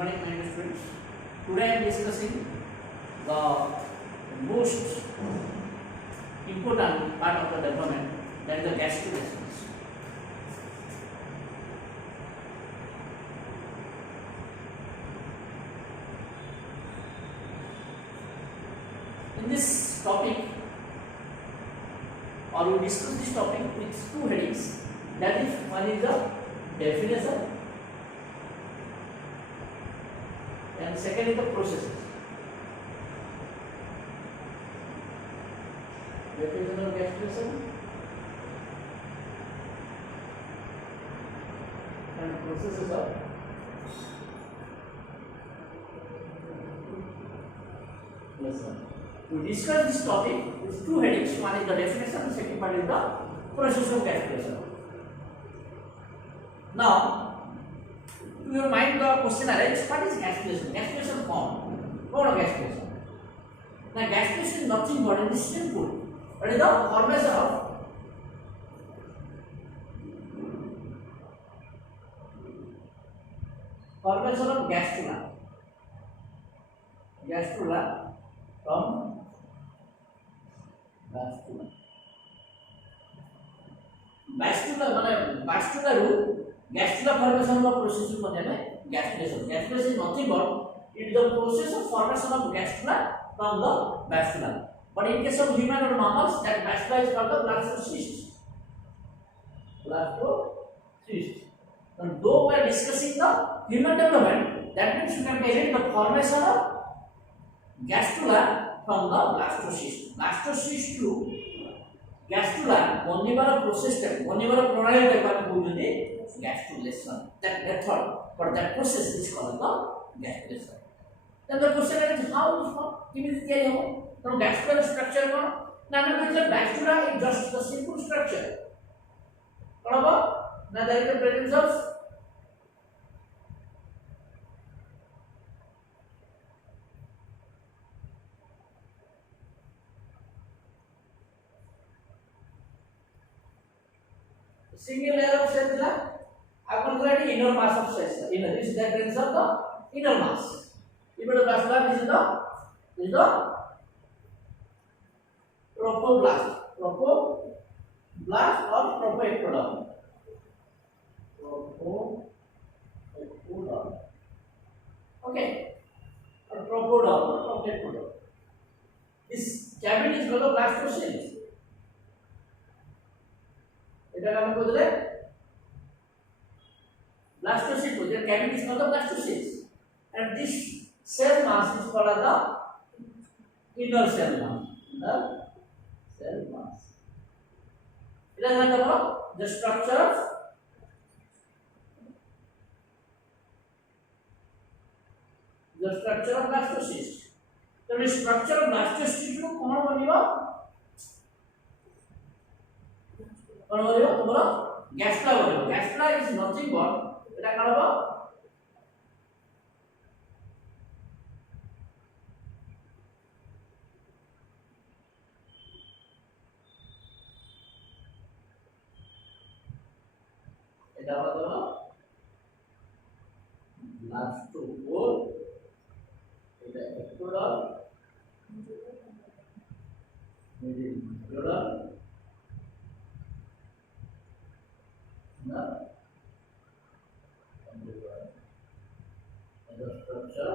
morning, my dear students. Today I am discussing the most important part of the development, that is the gastric response. In this topic, or we discuss this topic with two headings. That is, one is the definition, and second is the processes. Definition of gastration and processes of lesson. We discuss this topic with two headings. One is the definition, and second part is the process of gastration. Now, to your mind, the question arises: what is gastration? Gastration form. What is gastration? Now, gastration is nothing but it is simple. What is the formation of gastrula? Gastrula from gastrula. Gastrula ru gastrula formation of process is gastration. Gastration is nothing but it is the process of formation of gastrula from the gastrula. But in case of human or mammals, that gastrula is called the blastocyst. Blastocyst. And though we are discussing the human development, that means you can tell the formation of gastrula from the blastocyst. Blastocyst to gastrula, only process step, only pronal step we use gastrulation. That method for that process is called the gastulation. Then the question is how is formed? Immediately from gastrula structure now gastrula is just the simple structure. Now there is the presence of single layer of cells. Inner mass of cells. Inner is the presence of the inner mass. If the gastrula is the trophoblast or trophoectoderm. Okay, or trophoectoderm. This cavity is called the blastocyst. এটা কাম করলে blastocyst, the cavity is called the blastocyst, and this cell mass is called the inner cell mass. It is the structure of blastocyst. So the structure of blastocyst को कौन बनिबा? कौन बनिबा? तुम्हारा gastrula बनिबा. Gastrula is nothing but এটা कौन बा? এটা হলো ব্লাস্টোকোর, এটা একটোডাল, মিডিওডাল, না এটা স্ট্রাকচার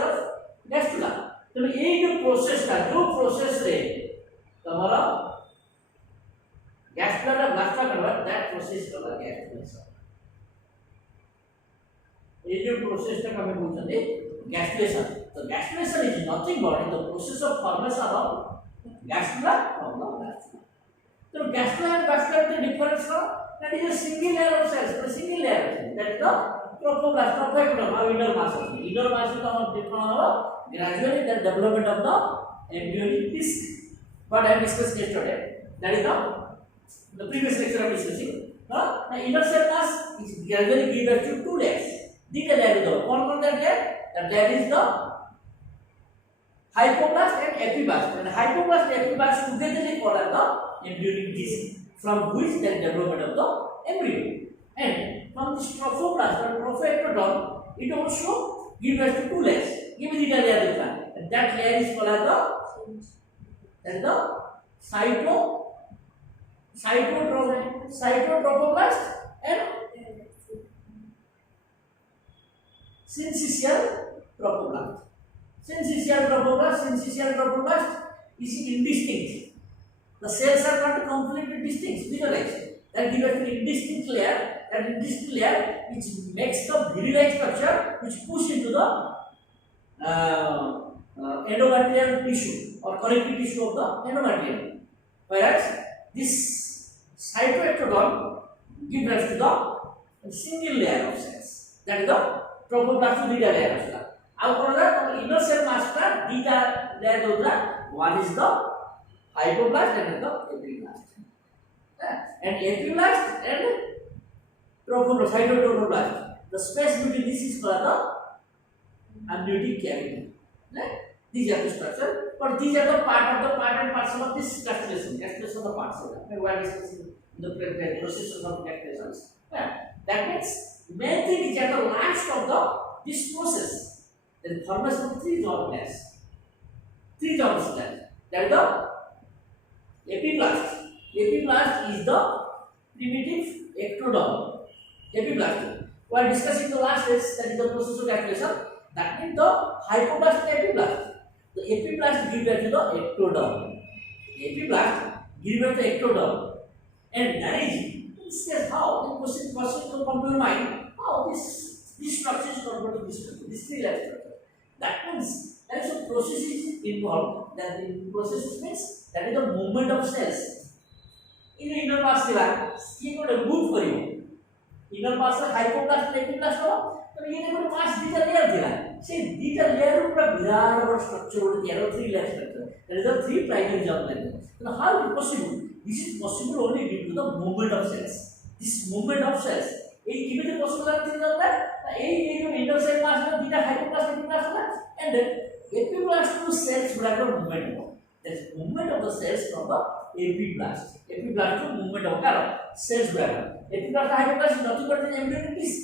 of gastrula. तो ये जो प्रोसेस था, जो प्रोसेस रे तुम्हारा gastrula ब्लास्टा करवा, that process कला gastulation. ये जो प्रोसेस था कमें बोलते हैं gastulation. So gastulation is nothing but the process of formation of gastrula from the blastula. So gastrula and gastrula the difference का, that is a single layer of cells, a single layer. That is the trophoblast, trophoectoderm, or inner mass. Inner mass is the different gradually the development of the embryonic disc. What I discussed yesterday, that is the previous lecture I am discussing. The inner cell mass is gradually given to two layers. The layer is the one that layer. That layer is the hypoblast and epiblast. And hypoblast and epiblast together they form the embryonic disk from which the development of the embryo. And from this trophoblast or trophoectoderm, it also gives rise to two layers. Give me the layer, and that layer is called as the cytotrophoblast and syncytial trophoblast. Syncytial trophoblast is indistinct. The cells are not completely distinct. Visualize that gives an indistinct layer. That indistinct layer which makes the villi-like structure which push into the endometrial tissue or connective tissue of the endometrium. Whereas this cytoectoderm gives rise to the single layer of cells. That is the trophoblast layer of cells. Out the inner cell mass का dita layer होता one is the hypoblast and the epiblast. And epiblast and trophoblast, cytotrophoblast. The space between this is called the amniotic cavity. These are the structure, but these are the part and parcel of this gastrulation. Gastrulation the parts of that. We are discussing the processes of gastrulations. That means main thing is at the last of this process. Then formation of three germ cells. That is the epiblast. Epiblast is the primitive ectoderm. Epiblast. We are discussing the last phase, that is the process of gastrulation. That means the hypoblast and epiblast. The epiblast gives rise to the ectoderm. Epiblast gives rise to the ectoderm. And that is how the question will come to your mind. How this structure is converted to this structure, this three-layer structure. That means there is a process is involved. That the process means that is the movement of cells. In the inner parts, they will move for you. Inner parts are hypoblast and epiblast. तो ये देखो पांच dita layer दिला से dita layer ऊपर विराट और structure होती है three layer structure there is a three primary germ layer so how is it possible this is possible only due to the movement of cells this movement of cells ये कितने possible है होता है ये जो inner cell mass में dita hypoblast epiblast होता है and epiblast to cells बराबर movement होगा that is movement of the cells from the epiblast to movement of क्या cells बराबर epiblast hypoblast is nothing but the embryonic disk.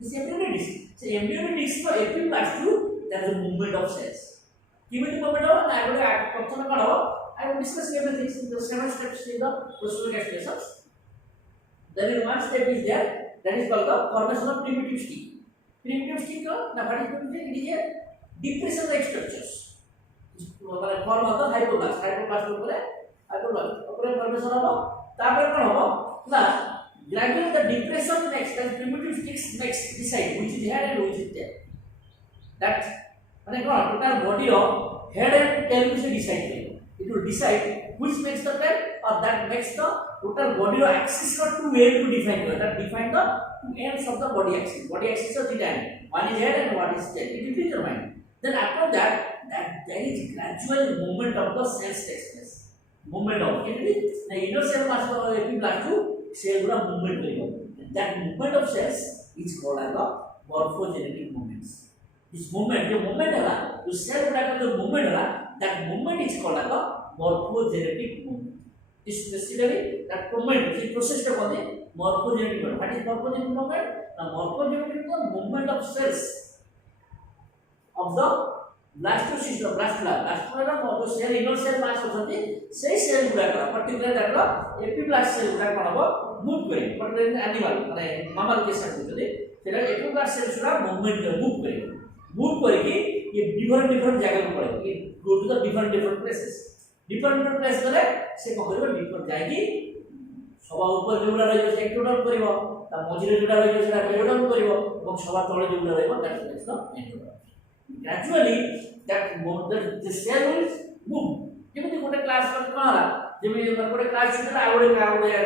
This embryonic disk. So embryonic disk for epiblast to there is a movement of cells. Give me the movement of I will discuss everything. The 7 steps in the process of gastrulation. Then one step is there that is called the formation of primitive stick. Primitive stick what is primitive? It is a depression-like structures. Form of the hypoblast. Hypoblast formation of gradually the depression next and primitive sticks next decide which is head and which is tail. That total body of head and tail will decide. It will decide which makes the tail or that makes the total body of axis or two way to define that define the two ends of the body axis. Body axis are defined. One is head and one is tail. It will determine. Then after that there is gradual movement of the cells takes place. Movement of the inner cell mass of epiblast to cell movement that movement of cells is called as the morphogenetic movements. This movement, the movement है जो cell का जो movement है that movement is called as the morphogenetic movement. This basically that movement, this process का कहते हैं morphogenetic movement. What is morphogenetic movement? The morphogenetic is the movement of cells of the blastocyst or blastula जो cell inner cell mass होती है सही cell गुड़ा particular that epiblast cell गुड़ा कौन move करें particular animal माने mammal के साथ होते हैं फिर epiblast cell गुड़ा movement move करेंगे ये different जगह पर पड़ेगा ये go to the different places करे से कौन करेगा different जाएगी सभा ऊपर जोड़ा रहे जो ectoderm करेगा तब मझिरे जोड़ा रहे जो सेटा perioderm करेगा और सभा तले जोड़ा रहेगा that is the endoderm. Gradually the cell will move. जेମିତି ଗୋଟେ क्लास में कौन है जेମିତି ଗୋଟେ क्लास छुट्टी आ ଗୋଟେ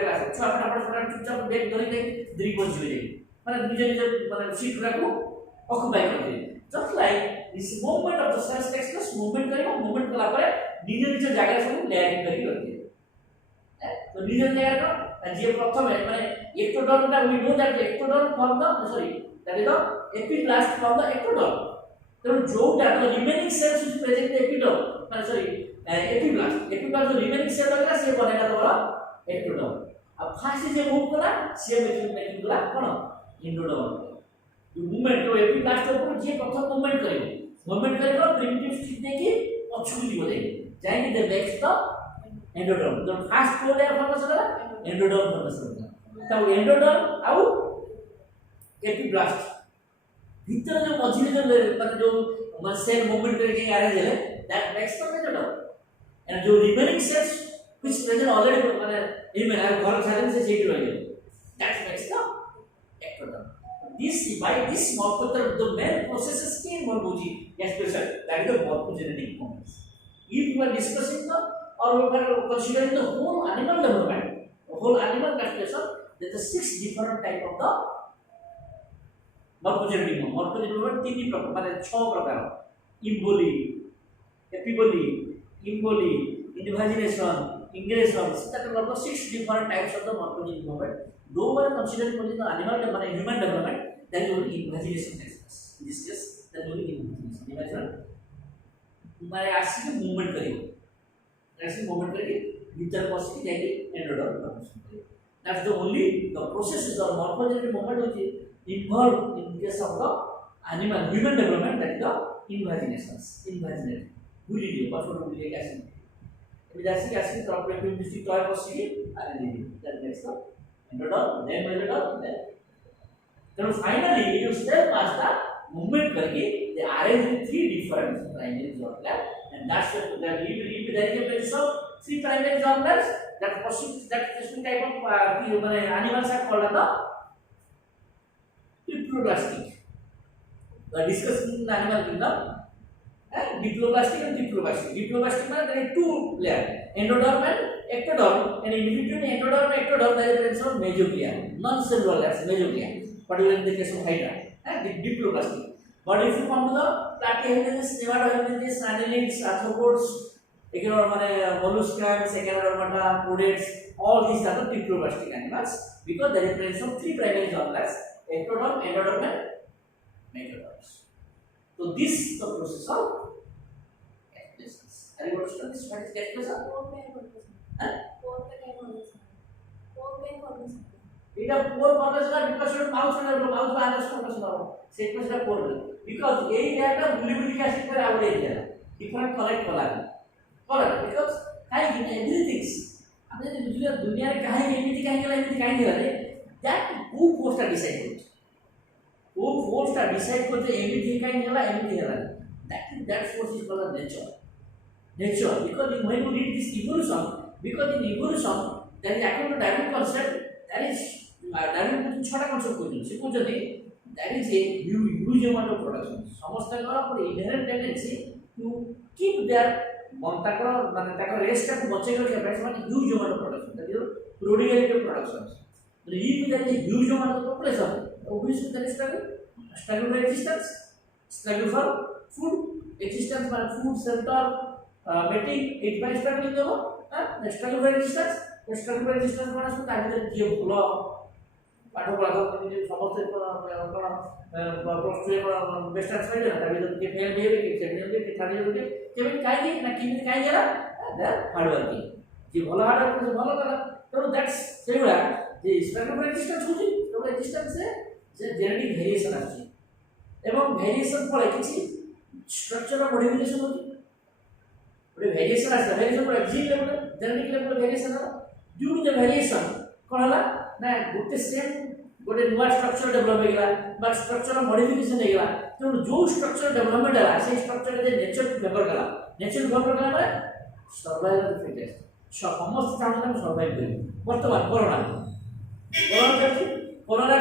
क्लास छुआ फटाफट चुपचाप बेग धरी दे द्री पहुंच जाए माने निजे माने सीट को ऑक्युपाई करते just like this movement of the cells takes place movement करेगा movement कला पर निजे जगह सब लैंड करी करते हैं तो निजे जगह का जे प्रथम है माने ectoderm का we know that ectoderm from the sorry that is the epiblast from the ectoderm. So, the remaining cells which present the epiderm, sorry, epiblast जो रिमेनिंग सेल रहेगा से बनेगा तुम्हारा एक्टोडर्म। अब फास्ट जे मूव कला से मेकिंग कला कोन एंडोडर्म। जो मूवमेंट जो एपिब्लास्ट ऊपर जे प्रथम मूवमेंट करेगा प्रिमिटिव स्टिक देके पछुक दिबो दे जाय कि द नेक्स्ट द एंडोडर्म। जो फास्ट फ्लो लेयर फॉर्मेशन कला एंडोडर्म फॉर्मेशन कला तो एंडोडर्म आउ एपिब्लास्ट भीतर जो मझिले जो माने जो सेल मूवमेंट करके अरेंज है that next the endoderm and जो remaining cells which present already माने remain have घर छाड़ने से सेट रह गए that makes the ectoderm. This by this morphoterm the main processes के morphology special that is the morphogenetic process. If we are discussing the or we are considering the whole animal development, whole animal classification, there are 6 different type of the morphogenetic. Morphogenetic तीन प्रकार माने 6 प्रकार इम्बोली, एपिबोली, इम्बोली, invagination, ingression. That are about 6 different types of the morphogenic development. Though we are considering only the animal development, human development, that is only invagination takes place. In this case, that is only invagination. Invagination माने आसिक movement करेगा, आसिक movement करेगी, भीतर पहुँचेगी जाएगी endoderm formation करेगी. That's the only the processes or morphogenic movement which is involved in case of the animal human development, that is the invaginations. Invaginate. Bully dia, what for bully acid. If that's the acid, the operative district toy was seen, and that makes the endoderm, then mesoderm, then. Then finally, you still must the movement करके they arrange in 3 different primary zonulars, and that's the if there is a presence of 3 primary zonulars, that specific type of animals are called the diploblastic. We are discussing the animal kingdom. Diploblastic and diploblastic. Diploblastic means there are 2 layers, endoderm and ectoderm, and in between endoderm and ectoderm there is presence of mesoglea, non-cellular layers, mesoglea, particularly in the case of hydra, diploblastic. But if you come to the platyhelminths, nematohelminths, annelids, arthropods, molluscans, echinodermata, chordates, all these are the diploblastic animals because there is presence of 3 primary zonulars, ectoderm, endoderm and mesoderms. So this is the process of castrations. Are you understand this? What is castration? It is poor formation because your mouth formation of set of poor because a area bullic acid पर आवड़े area different color because काहे कि everything आपने दुनिया में काहे एमिति that who force to decide वो force टा decide करते एमिति काहे गला एमिति गला that force is called nature because when you read this evolution because in evolution there is according to Darwin concept that is Darwin छोटा concept कोई नहीं सिर्फ जो that is a huge amount of production समस्त का inherent tendency to keep their ताकर माने ताकर rest को बचे करके बैठ माने huge amount of production that is prodigal production so if there is a huge amount of population obviously there is struggle for existence struggle for food existence माने food shelter mating it by struggling the struggle for existence माने उसको ताकि ये फुला पाठो पढ़ा तो समस्त prostate best expect है तभी तो के फेल भी के सेकंड भी के थर्ड भी केवल काहे ना किन काहे गेला दैट हार्ड वर्किंग जे भलो हार्ड वर्क से भलो कला तो दैट्स सेइला जे स्ट्रगल फॉर रेजिस्टेंस होची तो रेजिस्टेंस से जे जेनेटिक वेरिएशन आछि एवं वेरिएशन फळे किछि स्ट्रक्चरल मॉडिफिकेशन होची बड़े वेरिएशन आछि वेरिएशन पर gene level genetic level variation due to the variation कोन हला ना गुटे सेम गोटे नुआ स्ट्रक्चर डेवलप हो गला बा स्ट्रक्चर मॉडिफिकेशन हो गला तो जो स्ट्रक्चर डेवलपमेंट है से स्ट्रक्चर जे नेचर फेवर गला नेचर फेवर गला माने सर्वाइवल फिटेस्ट समस्त चाहते हम सर्वाइव करी वर्तमान कोरोना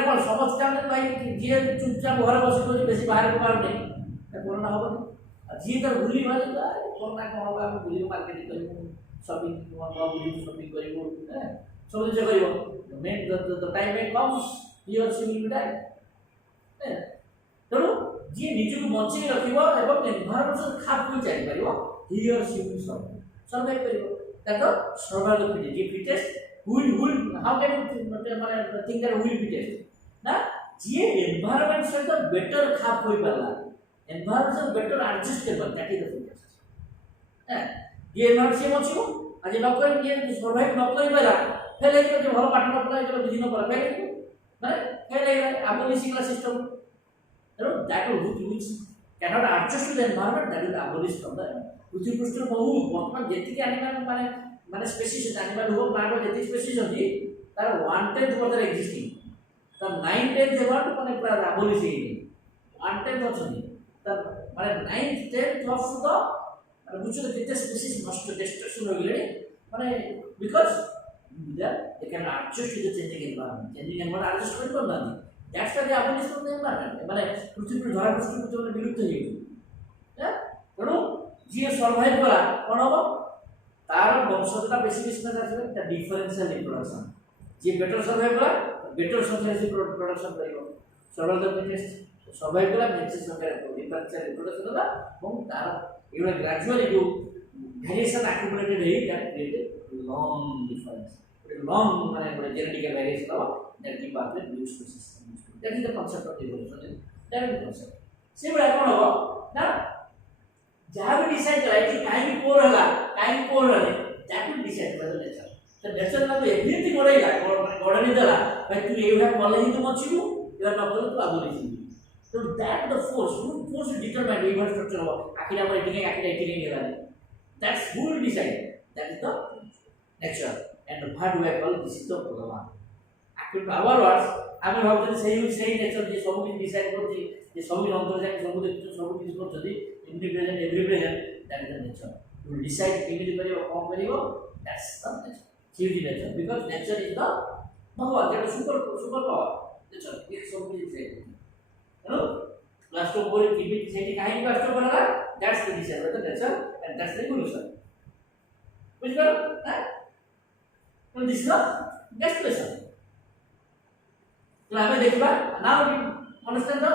कोन समस्त चाहते भाई जे चुपचाप घर बस को बेसी बाहर को बाहर नहीं कोरोना होबो जी तो भूली वाली कोरोना को होगा हम भूली मार्केटिंग करी शॉपिंग शॉपिंग करी सब कुछ करियो मेन द टाइम में comes he or she will be die तेणु जी निज को बंची रखिबो एवं एनवायरनमेंट खाप को चली परिबो he or she will survive करिबो that survival fittest will how can you माने think that will फिटेस्ट ना जी एनवायरनमेंट से तो बेटर खाप होई परला एनवायरनमेंट से बेटर एडजस्ट करबा दैट इज द फिटेस्ट ये नॉट सेम अछि आज नकर ये सर्वाइव नकर बेला फेल है जो भलो पाठ न पढ़ाई तो बुझी न पड़ा फेल माने फेल है abolish the system you know that which cannot adjust to the environment that is abolished from the पृथ्वी पृष्ठ बहु वर्तमान जेति के एनिमल माने माने स्पीशीज एनिमल हो प्लांट जेति स्पीशीज होती तार 1/10 फॉर एक्जिस्टिंग त 9/10 देवाट माने पूरा abolish हे 1/10 अछनी त माने 9/10 ऑफ द माने बुझो केते स्पीशीज नष्ट डिस्ट्रक्शन हो गेले माने because they can adjust to the changing environment adjust कर ना that's why they abolish from the environment माने पृथ्वी पर धरा पृष्ठ को जो विलुप्त हो गई तेणु जी सर्वाइव करा कोन हो तार वंशजता बेसी बेसी ना जाथिबे ता डिफरेंशियल रिप्रोडक्शन जे बेटर सर्वाइव करा बेटर संख्या से प्रोडक्शन करिवो सर्वाइव द फिटेस्ट सर्वाइव करा नेक्स्ट संख्या डिफरेंशियल रिप्रोडक्शन होला और तार एवं ग्रेजुअली जो वेरिएशन एक्युमुलेटेड है that created long difference long माने बड़े जेनेटिक वेरिएशन हो that give birth to new species that is the concept of evolution that is concept से बड़ा कोन हो ना जहाँ भी डिसाइड करा कि काहे कोर हला काहे कोर हले that will decide by the nature तो नेचर ना एवरीथिंग गोड़ेगा गोड़ा नहीं दला भाई तू यू हैव कॉलेज ही तो मचिबू you are not going to abolish so that the force determine the human structure of akira or eating akira eating gela that's who will decide that is the nature and what do I call this is the bhagavan actually our words আমি ভাবছি সেই nature যে সব কিছু decide করছি যে সবই অন্তর্জামী সব কিছু করছি ইনডি present every present that is the nature to decide কেমিতি করিব কম করিব that's the nature theory nature because nature is the ভগবান that super power nature is সব কিছু ডিসাইড हेलो लास्ट ऑफ बोरी केमिति सेटी काहे लास्ट ऑफ बनला that's the decide by the nature and that's the evolution बुझ गयो तो this is the next lesson तो हमें देखबा now we understand the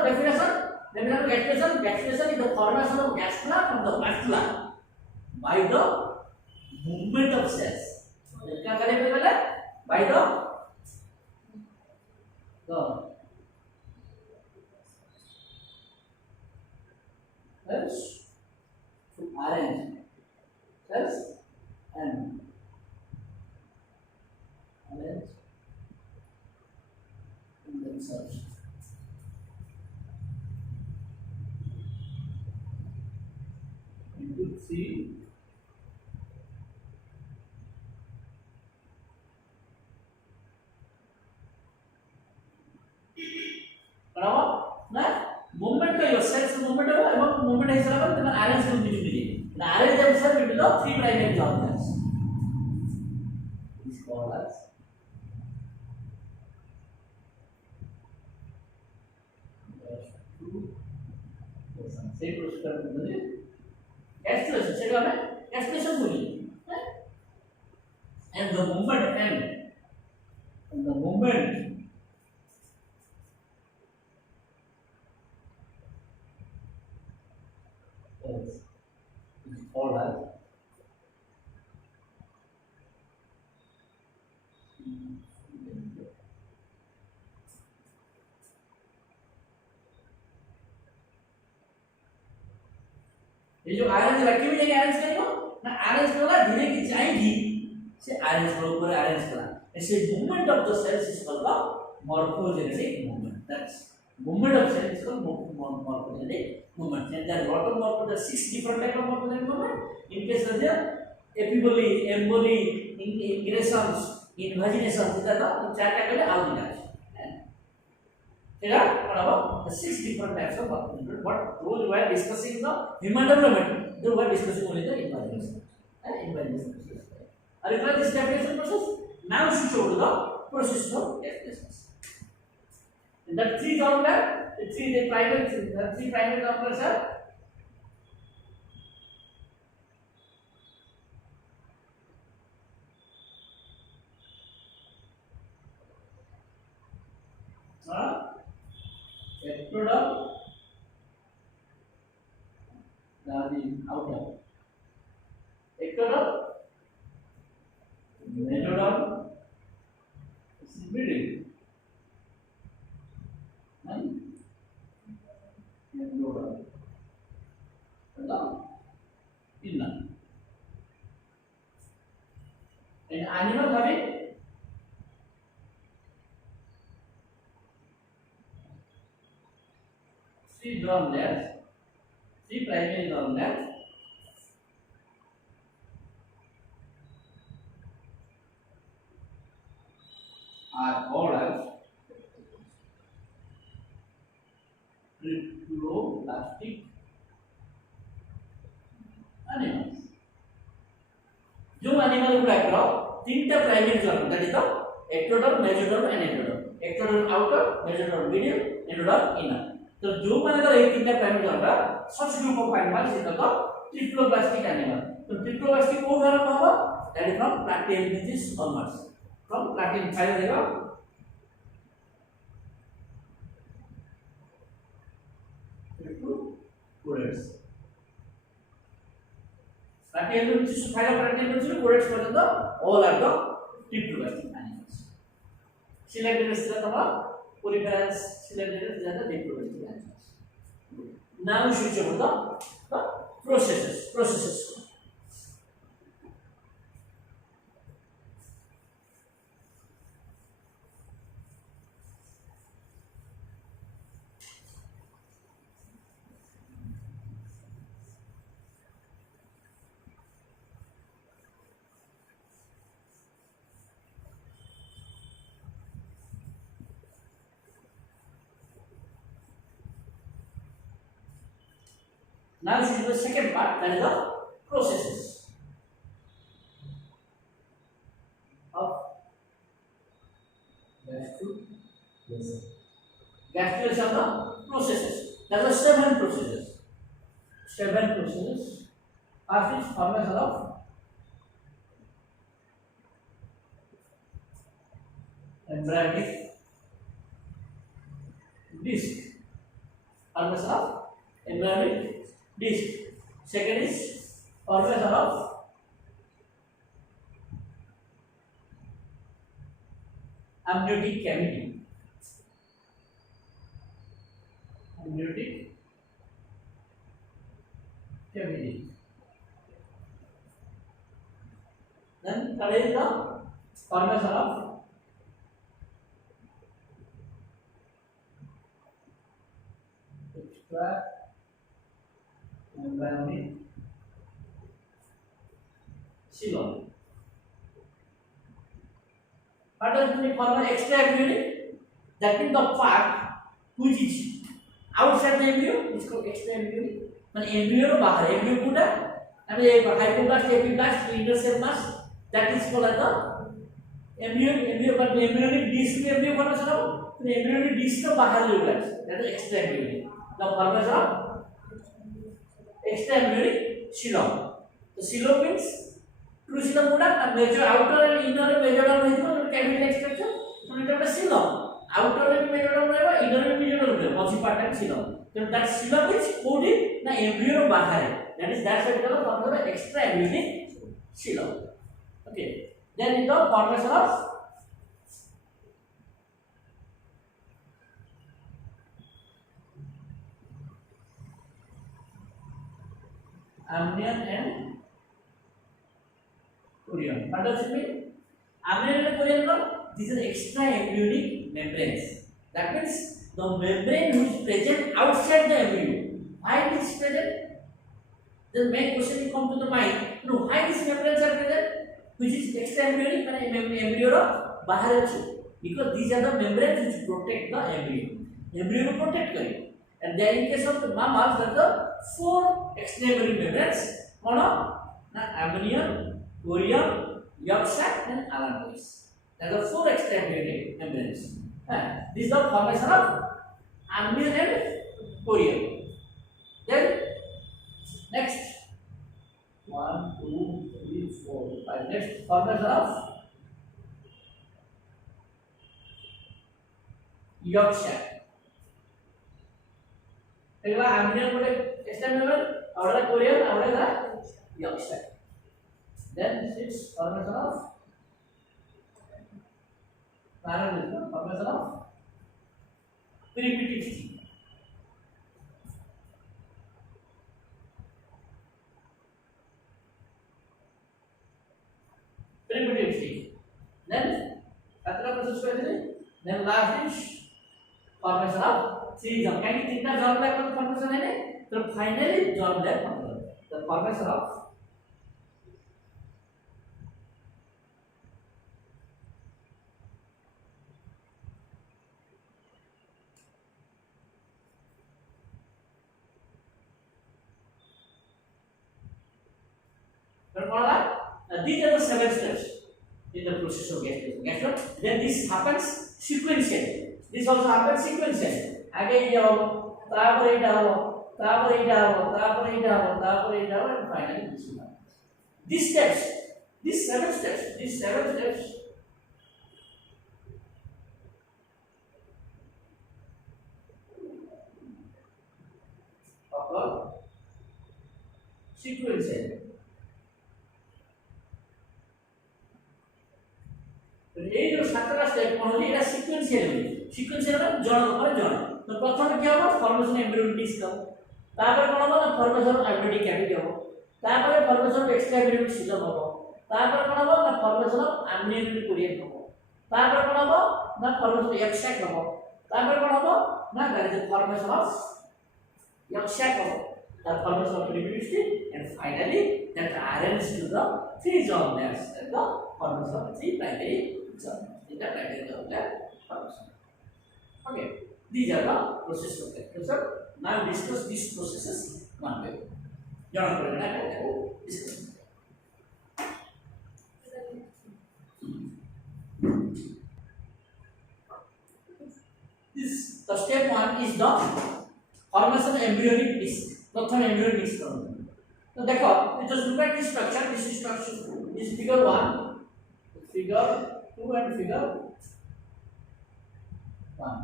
definition of gastrulation is the formation of gastrula from the gastrula by the movement of cells क्या करेंगे पहले by the cells to arrange cells and arrange themselves into three बराबर ना movement का your cells movement है एवं movement है इसलिए अपन तुम्हें arrange करनी चाहिए ना arrange themselves into the three primary organs is called as से प्रोसेस करते हैं gastrulation से क्या है gastrulation बोली and the movement is called as ये जो अरेंज रखी हुई है अरेंज करियो ना अरेंज करा धीरे की जाएगी से अरेंज करो ऊपर अरेंज करा ऐसे movement of the cells is called the morphogenetic movement that's movement of cells is called morphogenetic movement and there are lot of there are 6 different type of morphogenetic movement in case of the epiboly emboli ingressions invagination these are the चार type के आउ दिना there are about the 6 different types of morphogenetic but those we are discussing the human development those we are discussing only the invagination and invagination are you clear this definition process now switch over to the process of gastrulation and the three primary components are ectoderm the outer ectoderm mesoderm is middle and endoderm the inner animal having three drumlets, three primary drumlets are called as triploblastic animals. जो animal गुड़ाकर तीनटा primary germ that is the ectoderm, mesoderm and endoderm. Ectoderm outer, mesoderm middle, endoderm inner. तो जो मानेकर ये तीनटा primary germ such group of animals is the triploblastic animal. तो triploblastic को धारा पाबो that is from platyhelminthes onwards. From प्लैटिन फाइल देगा ट्रिप्लोकोरेट्स. Platyhelminths फाइल platyhelminths कोरेट्स पर्यंत all are the triploblastic animals. Coelenterus is the Poriferans, Coelenterus is the triploblastic animals. Now we switch over the processes. Now this is the second part, that is the processes of gastrulation. Gastrulation of the processes. There are 7 processes. 7 processes. First is formation of embryonic disc. Formation of embryonic disc. Second is formation of amniotic cavity. Amniotic cavity. Then third is the formation of extra embryonic xylem. What does it form extra embryonic? That is the part which is outside the embryo is called extra embryonic. Man embryo ro bahar embryo kuda ame hypoblast, epiblast, intercell mass that is called as the embryo but embryonic disc embryo formation of embryonic disc ro bahar jo that is extra embryonic. The formation of extra embryonic xylem. So xylem means true xylem product and major outer and inner mesoderm is the cavity structure. So it is a xylem. Outer and mesoderm रहेगा, inner and mesoderm रहेगा. कौन सी part है xylem? So that xylem is coated ना embryo बाहर है. That is that's why it is called extra embryonic xylem. Okay. Then it is the formation of amnion and chorion. What does it mean? Amnion and chorion, these are extra embryonic membranes. That means the membrane which is present outside the embryo. Why it is present? The main question will come to the mind. Why these membranes are present? Which is extra embryonic and embryo bahar ache. Because these are the membranes which protect the embryo. Embryo will protect it. And then in case of the mammals, there are 4 extraembryonic membranes. One amnion, chorion, yolk sac, and allantois. There are 4 extraembryonic membranes. This is the formation of amnion and chorion. Then next 1, 2, 3, 4, 5. Next formation of yolk sac. पहला amnion बोले extra membrane, outer chorion, outer yolk sac. Then 6 formation of formation of peripatetic sting. Peripatetic sting. then last is formation of three germ kahi tinta germ layer formation है तो finally germ layer formation the formation of these are the 7 steps in the process of gas. Then this happens sequentially. This also happens sequentially. आगे ये हो, तापर ये डालो, तापर ये डालो, तापर ये डालो, तापर ये डालो, and finally this one. These steps, these 7 steps. Occur sequentially. এই যে সাতটা স্টেপ কোনলি এটা সিকোয়েন্সিয়াল মানে জড় উপরে জড় তো প্রথমে কি হবে ফর্মেশন এমব্রিওনিক ডিস্ক হবে তারপরে কোন হবে না ফর্মেশন অ্যামব্রিওনিক ক্যাভিটি হবে তারপরে ফর্মেশন এক্সট্রা এমব্রিওনিক সিলম হবে তারপরে কোন হবে না ফর্মেশন অফ অ্যামনিওনিক কোরিয়েন্ট হবে তারপরে কোন হবে না ফর্মেশন এক্সাক হবে তারপরে কোন হবে না দ্যাট ইজ ফর্মেশন অফ এক্সাক হবে the formation of primitivity and finally that arrange to the three germ layers and the formation of three primary germ in the primary germ layer formation. Okay, these are the process of that. Now discuss these processes one by one. Jangan pernah kita discuss. This the step one is the formation of embryonic disc. प्रथम embryonic disc तो देखो it is look at this structure this figure 1 figure 2 and figure 1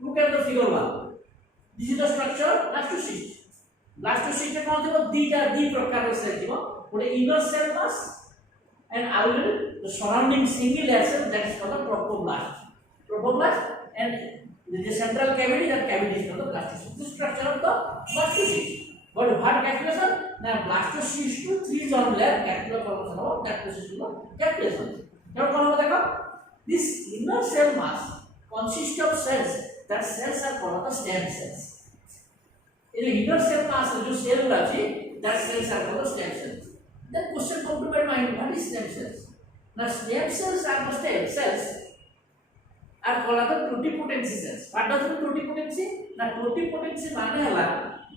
look at the figure 1 this is the structure blastocyst कोन थेबो दी प्रकार cell थेबो गोटे inner cell mass and outer the surrounding single layer cell that is called trophoblast and the central cavity that cavity is called the blastocyst the structure of the blastocyst but what calculation now blastocyst to three germ layer calculation formation of that process is calculation now what hobo dekho this inner cell mass consists of cells that cells are called the stem cells in the inner cell mass jo cell gula achi that cells are called the stem cells then question come to my mind what is stem cells now stem cells are the stem cells are called the totipotency cells. What does mean totipotency? Now totipotency माने हला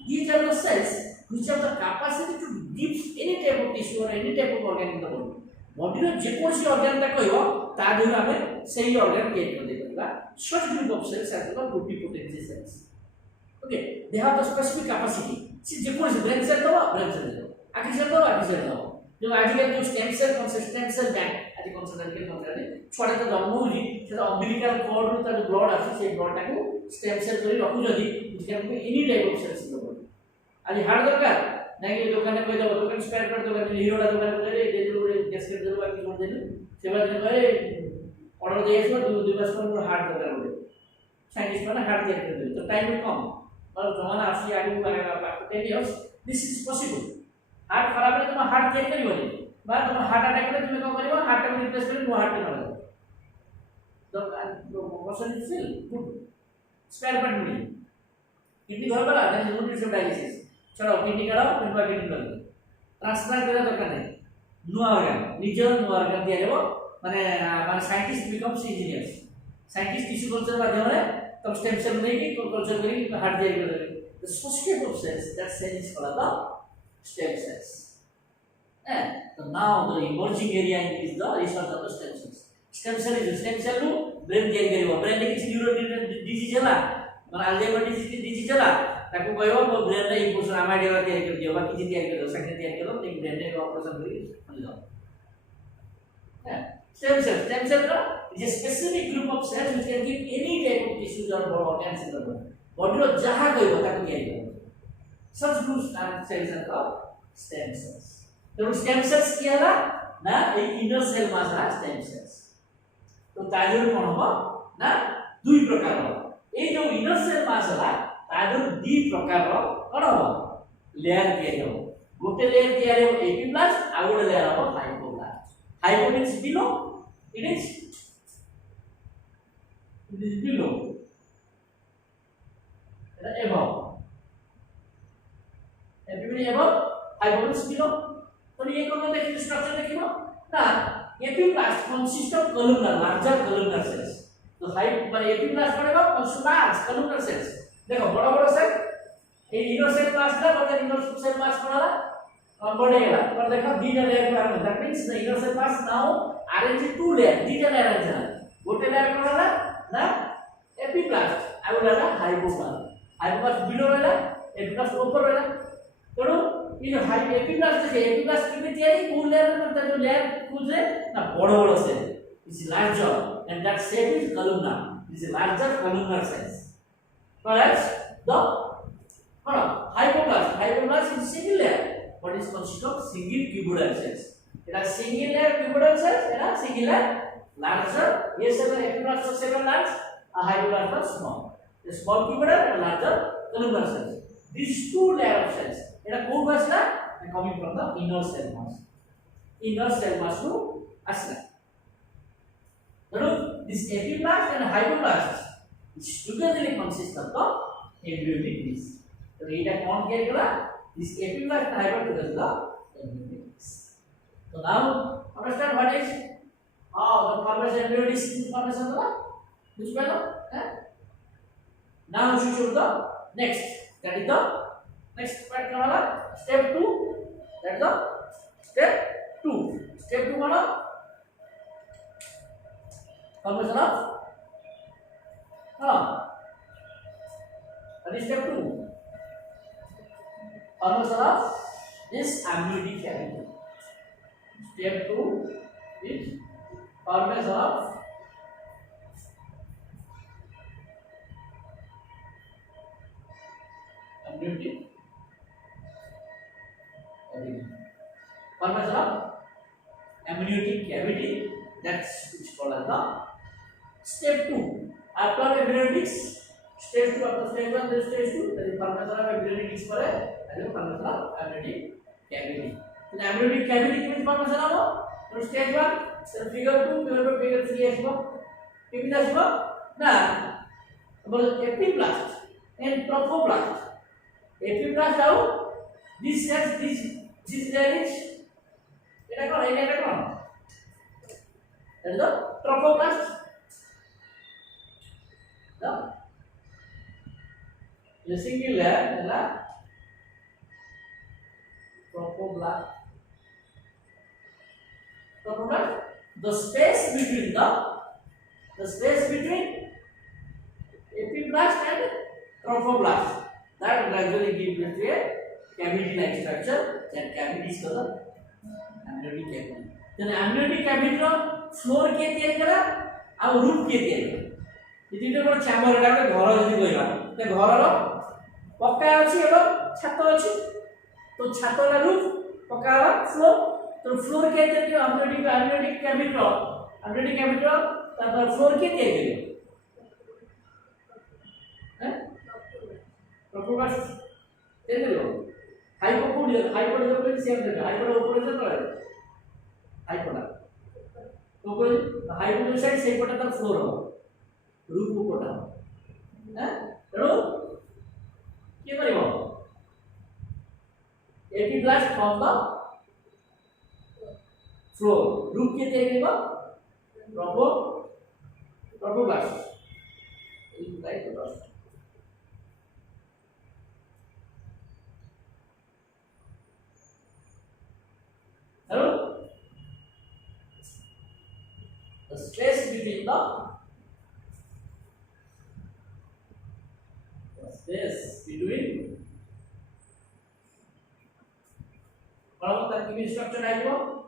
these are the cells which have the capacity to give any type of tissue or any type of organ in the body. Body रो जे कोनसी organ ता कहबो ता धुर हमें सही organ create कर देबा. Such group of cells are called totipotency cells. Okay, they have the specific capacity. से जे कोनसी brain cell दबा brain cell दबा. आखिर cell दबा आखिर cell दबा. जो आजकल जो स्टेम सेल बैंक आज कंसल्टेंट छोड़े तो जन्म होजी सेटा अम्बिलिकल कॉर्ड रो ता ब्लड आसी से ब्लड टाको स्टेम सेल करी रखु जदी इसके एनी टाइप ऑफ सेल्स नो आज हार्ड दरकार नाही कि दुकान में कोई दुकान स्पेयर पार्ट दुकान हीरोडा दुकान करे दे दे गैसकेट देबो बाकी जोड़ देनु सेवा दिन करे ऑर्डर दे आसो दु मास पर हार्ड दरकार होले साइंटिस्ट माने हार्ड तैयार कर दे तो टाइम कम और जमाना आसी आगु बाकी 10 years this is possible heart खराब है तुम हार्ट तैयार करिवनी बा तुम हार्ट अटैक में तुम कोन करिवो हार्ट को रिप्लेस करी नो हार्ट न तो person is feel good spare part मिली किडनी घर वाला then you need some dialysis चलो किडनी काढो किंवा किडनी कर ट्रांसप्लांट करा दरकार नहीं नो ऑर्गन दिया हेबो माने माने scientist becomes engineers scientist tissue culture माध्यम रे तब स्टेम सेल नहीं कि कल्चर करी हार्ट तैयार कर दे the society of cells that cell is called the stem cells. And so now the emerging area is the research of the stem cells. Stem cell is stem cell ru brain tiyari karibo brain ne kichi neuro disease hela mane Alzheimer disease hela taku koibo mo brain re impulsion amide wa tiyari kar diyo ba kichi tiyari kar diyo sakne tiyari karo te brain ne operation kari holi jao stem cell ra is a specific group of cells which can give any type of tissues or organs in the body ro jaha koibo taku tiyari karo such groups and cells are called stem cells. तो stem cells क्या है ना ये inner cell मास है stem cells. तो ताजर कौन होगा ना दो ही प्रकार हो. ये जो inner cell मास है ताजर दी प्रकार हो कौन होगा layer क्या हो. गोटे layer क्या है वो epiblast, आउटर layer हो hypoblast. Hypo means below, it is it is below, এটা above, everybody above, hypotenuse below. तो ये कौन सा देखिए स्ट्रक्चर देखिए ना epiblast consists of columnar larger columnar cells. तो हाइट पर एपिब्लास्ट पड़ेगा consists large columnar cells. देखो बड़ा बड़ा सेल ये इनर सेल मास का बता इनर सेल मास पड़ा बढ़ेगा पर देखो दीटा लेयर पर that means the inner cell mass now arrange two layer दीटा लेयर আছে গোটে লেয়ার পড়া না एपिब्लास्ट আর ওটা हाइपोब्लास्ट हाइपोब्लास्ट बिलो रहला एपिब्लास्ट ऊपर रहला तो ये जो हाई एपिब्लास्ट है एपिब्लास्ट के तैयारी कौन लेयर में जो लेयर पूछ रहे ना बड़ा cell is larger and that cell is columnar is larger columnar cells whereas the hypoblast is single layer but is consist of single cuboidal cells এটা single layer cuboidal cells এটা single layer larger ये cell epiblast of several large a hypoblast of small the small cuboidal and larger columnar cells these two layer of cells এটা কোন আসলা coming from the inner cell mass to আসলা so this epiblast and hypoblast is together consist of the embryonic disk तो এটা কোন কে গলা this epiblast and hypoblast the embryonic disk so now understand what is how the formation embryonic disk formation হলো বুঝ পেলো হ্যাঁ now we should the next that is the next part क्या step 2 that is the step 2 मानो formation of that is step 2 formation of this amniotic cavity step 2 is formation of amniotic formation of amniotic cavity that's which called as the step 2 after embryonics step 2 after step 1 then stage 2 that is formation of embryonics pare that is formation of amniotic cavity then amniotic cavity means formation of तो stage 1 then figure 2 figure 3 আসবো কেমন আসবো না বল epiblast and trophoblast epiblast how this cells this layer is এটা কোন that is the trophoblast the single layer adalah trophoblast the space between epiblast and trophoblast that gradually gives rise to a cavity like structure that cavity is called amniotic cavity then amniotic cavity ro floor के तैयारी करा और roof के तैयारी करा ये तीनटा बड़ चैम्बर एटा घर जदी कहबा ते घर रो पक्का अछि एवं छत अछि तो छत ला रूफ पक्का ला फ्लोर तो फ्लोर के तैयारी amniotic cavity रो तापर फ्लोर के तैयारी हैं trophoblast तैयारी लो हाइपोडोमियल सेम देगा हाइपोडा ऊपर से तले हाइपोडा ऊपर हाइपोडोमियल साइड से पटा तर फ्लोर हो रूफ ऊपरटा हैं तेरो के करिवो epiblast from the floor roof के तैयारी करबो trophoblast is like the hello the space between the बराबर तार की स्ट्रक्चर आइबो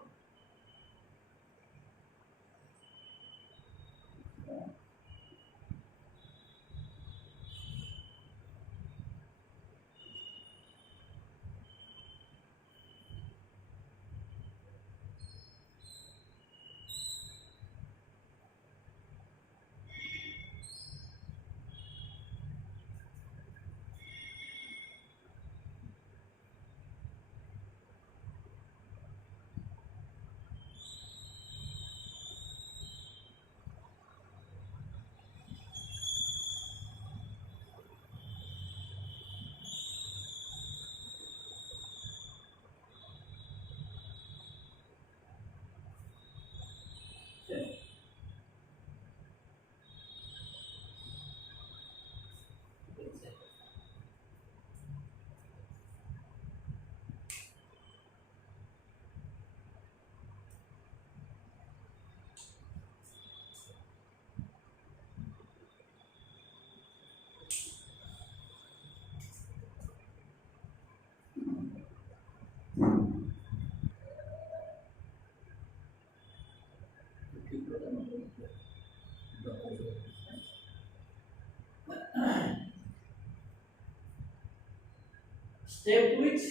step which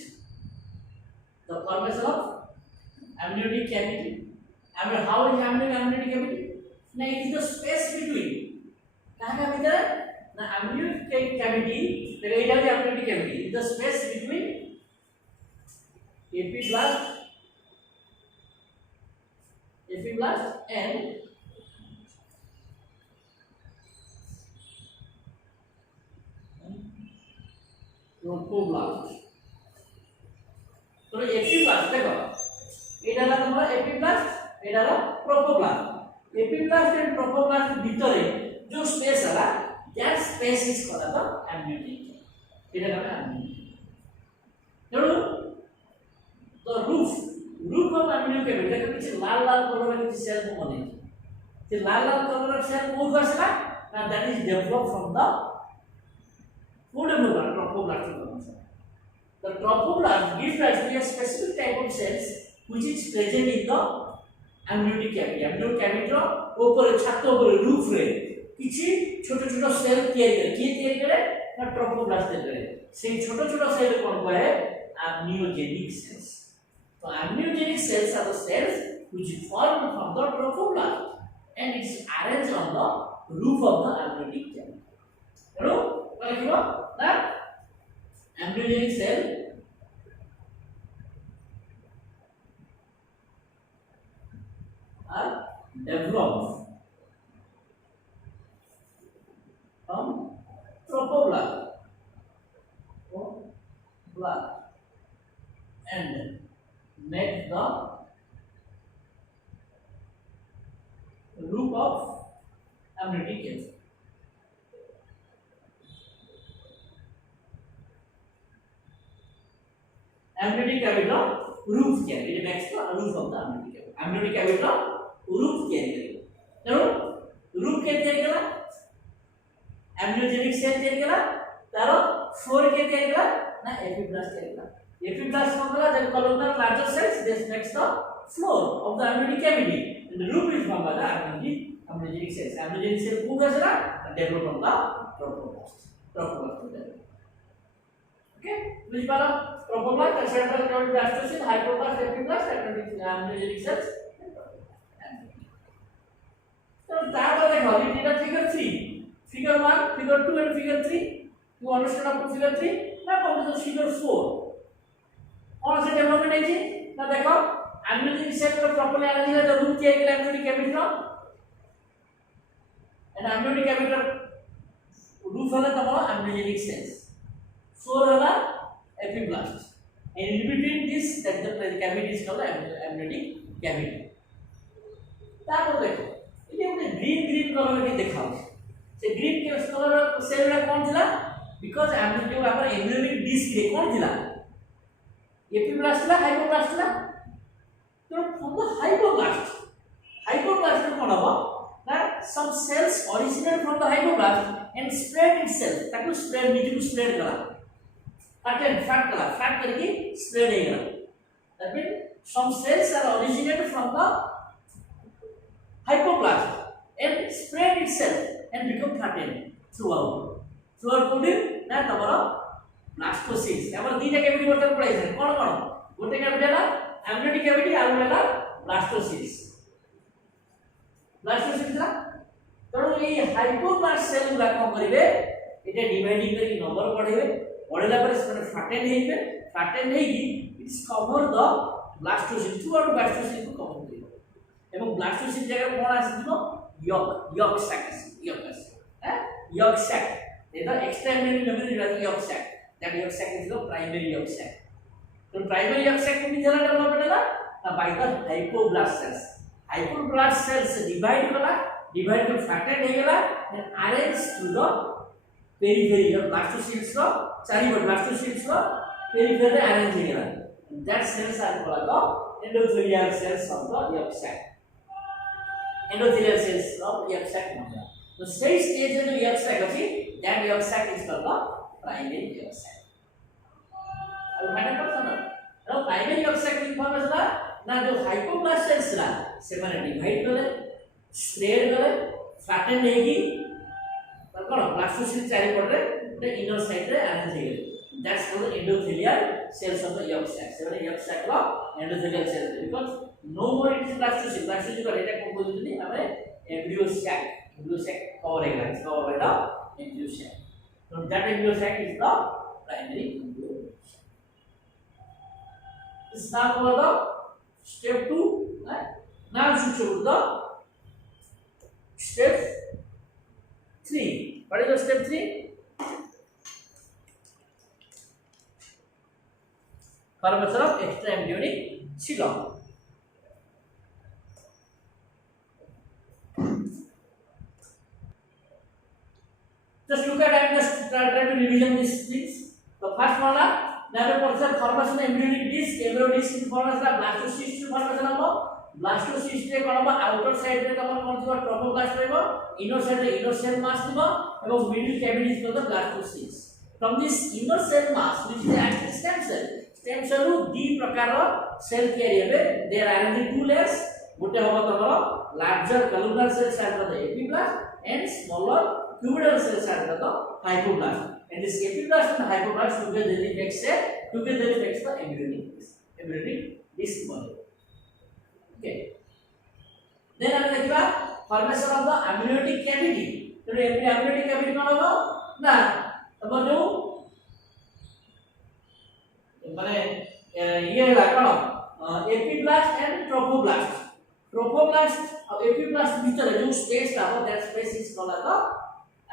the formation of amniotic cavity. And how is amniotic cavity? Now it is the space between कहाँ भीतर ना amniotic cavity देखो ये जाती amniotic cavity is the space between epiblast and trophoblast. तो एपिब्लास्ट देखो এটা হলো তোমার এপিব্লাস্ট এটা হলো ট্রোফোব্লাস্ট এপিব্লাস্ট এন্ড ট্রোফোব্লাস্ট ভিতরে যে স্পেস আছে that space is called the amniotic এটা হলো amniotic তেমন the roof of amniotic cavity এটা কিছু লাল লাল কালারের কিছু সেল মনে যে লাল লাল কালারের সেল কোথা আসে না that is developed from the trophoblast. The trophoblast gives rise to a specific type of cells which is present in the amniotic cavity. Amniotic cavity रो ऊपर छत ऊपर रूफ रे किसी छोटे-छोटे सेल तैयारी करे ना trophoblast तैयारी करे से छोटे-छोटे सेल कौन को है amniogenic cells. So amniogenic cells are the cells which form from the trophoblast and it is arranged on the roof of the amniotic cavity. Hello, what is it? That amniotic cell are developed from trophoblast and make the roof of amniotic cavity. Amniotic cavity roof cavity it makes the roof of the amniotic cavity. Amniotic cavity roof cavity. Now roof के तैयारी करा amniogenic cell तैयारी करा तारो floor के तैयारी करा ना epiblast तैयारी करा. Epiblast को करा जब columnar larger cells this makes the floor of the amniotic cavity and the roof is formed by the amniotic cells. Amniotic cell को कैसे ना develop from the trophoblast. Okay, which part of trophoblast, central cavity blastocyst, hypoblast, epiblast, amniotic cells. So that was like how we did a figure 3, figure 1, figure 2 and figure 3. You understand up to figure 3? Now come to the figure 4. What is the development engine? Now देखो amniotic cell को properly arranged है तो root किया गया amniotic cavity ना and amniotic cavity roof वाला तमाम amniotic cells. Floor वाला epiblast. And in between this, that the cavity is called amniotic cavity. तापर देखो, ये उन्हें green color के दिखाओ. से green के उस color cell वाला कौन थिला? Because amniotic जो आपका amniotic disc है कौन थिला? Epiblast ला, hypoblast ला. तो from the hypoblast में कौन होगा? That some cells originate from the hypoblast and spread itself. ताकि spread नीचे को spread करा. fat करके spread होगा. That means some cells are originated from the hypoblast and spread itself and become flattened throughout body ना तमरा blastocyst. हमारा दीटा cavity बोलते हैं पढ़ाई से कौन गोटे cavity ना amniotic cavity आलू ना blastocyst ना तो ये hypoblast cell गुला कौन करेंगे इधर dividing करके number बढ़ेंगे बढ़ेला पर इसमें flattened हेगी it is cover the blastocyst throughout blastocyst को cover करेगा एवं blastocyst जगह कौन आसिदिनो yolk sac ये तो externally memory रहती yolk sac that yolk sac is the primary yolk sac तो primary yolk sac में जरा डेवलपमेंट है ना by the hypoblast cells divide कर flattened हेगला and arranged to the periphery of blastocyst को चारी बार blastocyst को periphery arrange हेगला that cells are called the endothelial cells of the yolk sac. Endothelial cells of yolk sac होगा. तो stage में जो yolk sac होती that yolk sac is called the primary yolk sac. अब मैंने कहा था ना primary yolk sac information ना जो hypoblast cells ला से मैंने divide करे spread करे flattened हेगी तर कौन blastocyst चारी पड़ रहे तो inner side रे arrange हेगी that's called the endothelial cells of the yolk sac. So the yolk sac of endothelial cells because no more it is blastocyst. Blastocyst का डेटा कौन बोलते हैं हमें embryo sac. Embryo sac cover है guys, cover by the embryo sac. So that embryo sac is the primary embryo sac. This is now for the step 2. Right? Now switch over to the step 3. What is the step 3? Formation of extra embryonic xylem. Just look at and just try to revision these things. The first one now process formation of embryonic disc. Embryo disc is formation of blastocyst formation of blastocyst रे कोन outer side रे तमर कोन थिबा trophoblast रहबो, inner side रे inner cell mass थिबो एवं middle cavity is called the blastocyst. From this inner cell mass which is actually stem cell ru दी प्रकार cell theory हेबे there are only two layers. गोटे होबो तमर larger columnar cells are the epiblast and smaller cuboidal cells are the hypoblast. And this epiblast and hypoblast together makes the embryonic disc body. Okay. Then ଆମେ ଦେଖିବା formation of the amniotic cavity. तो amniotic cavity कोन होबो ना तब जो माने ये होला कोन epiblast and trophoblast. Trophoblast और epiblast भीतर जो space था that space is called the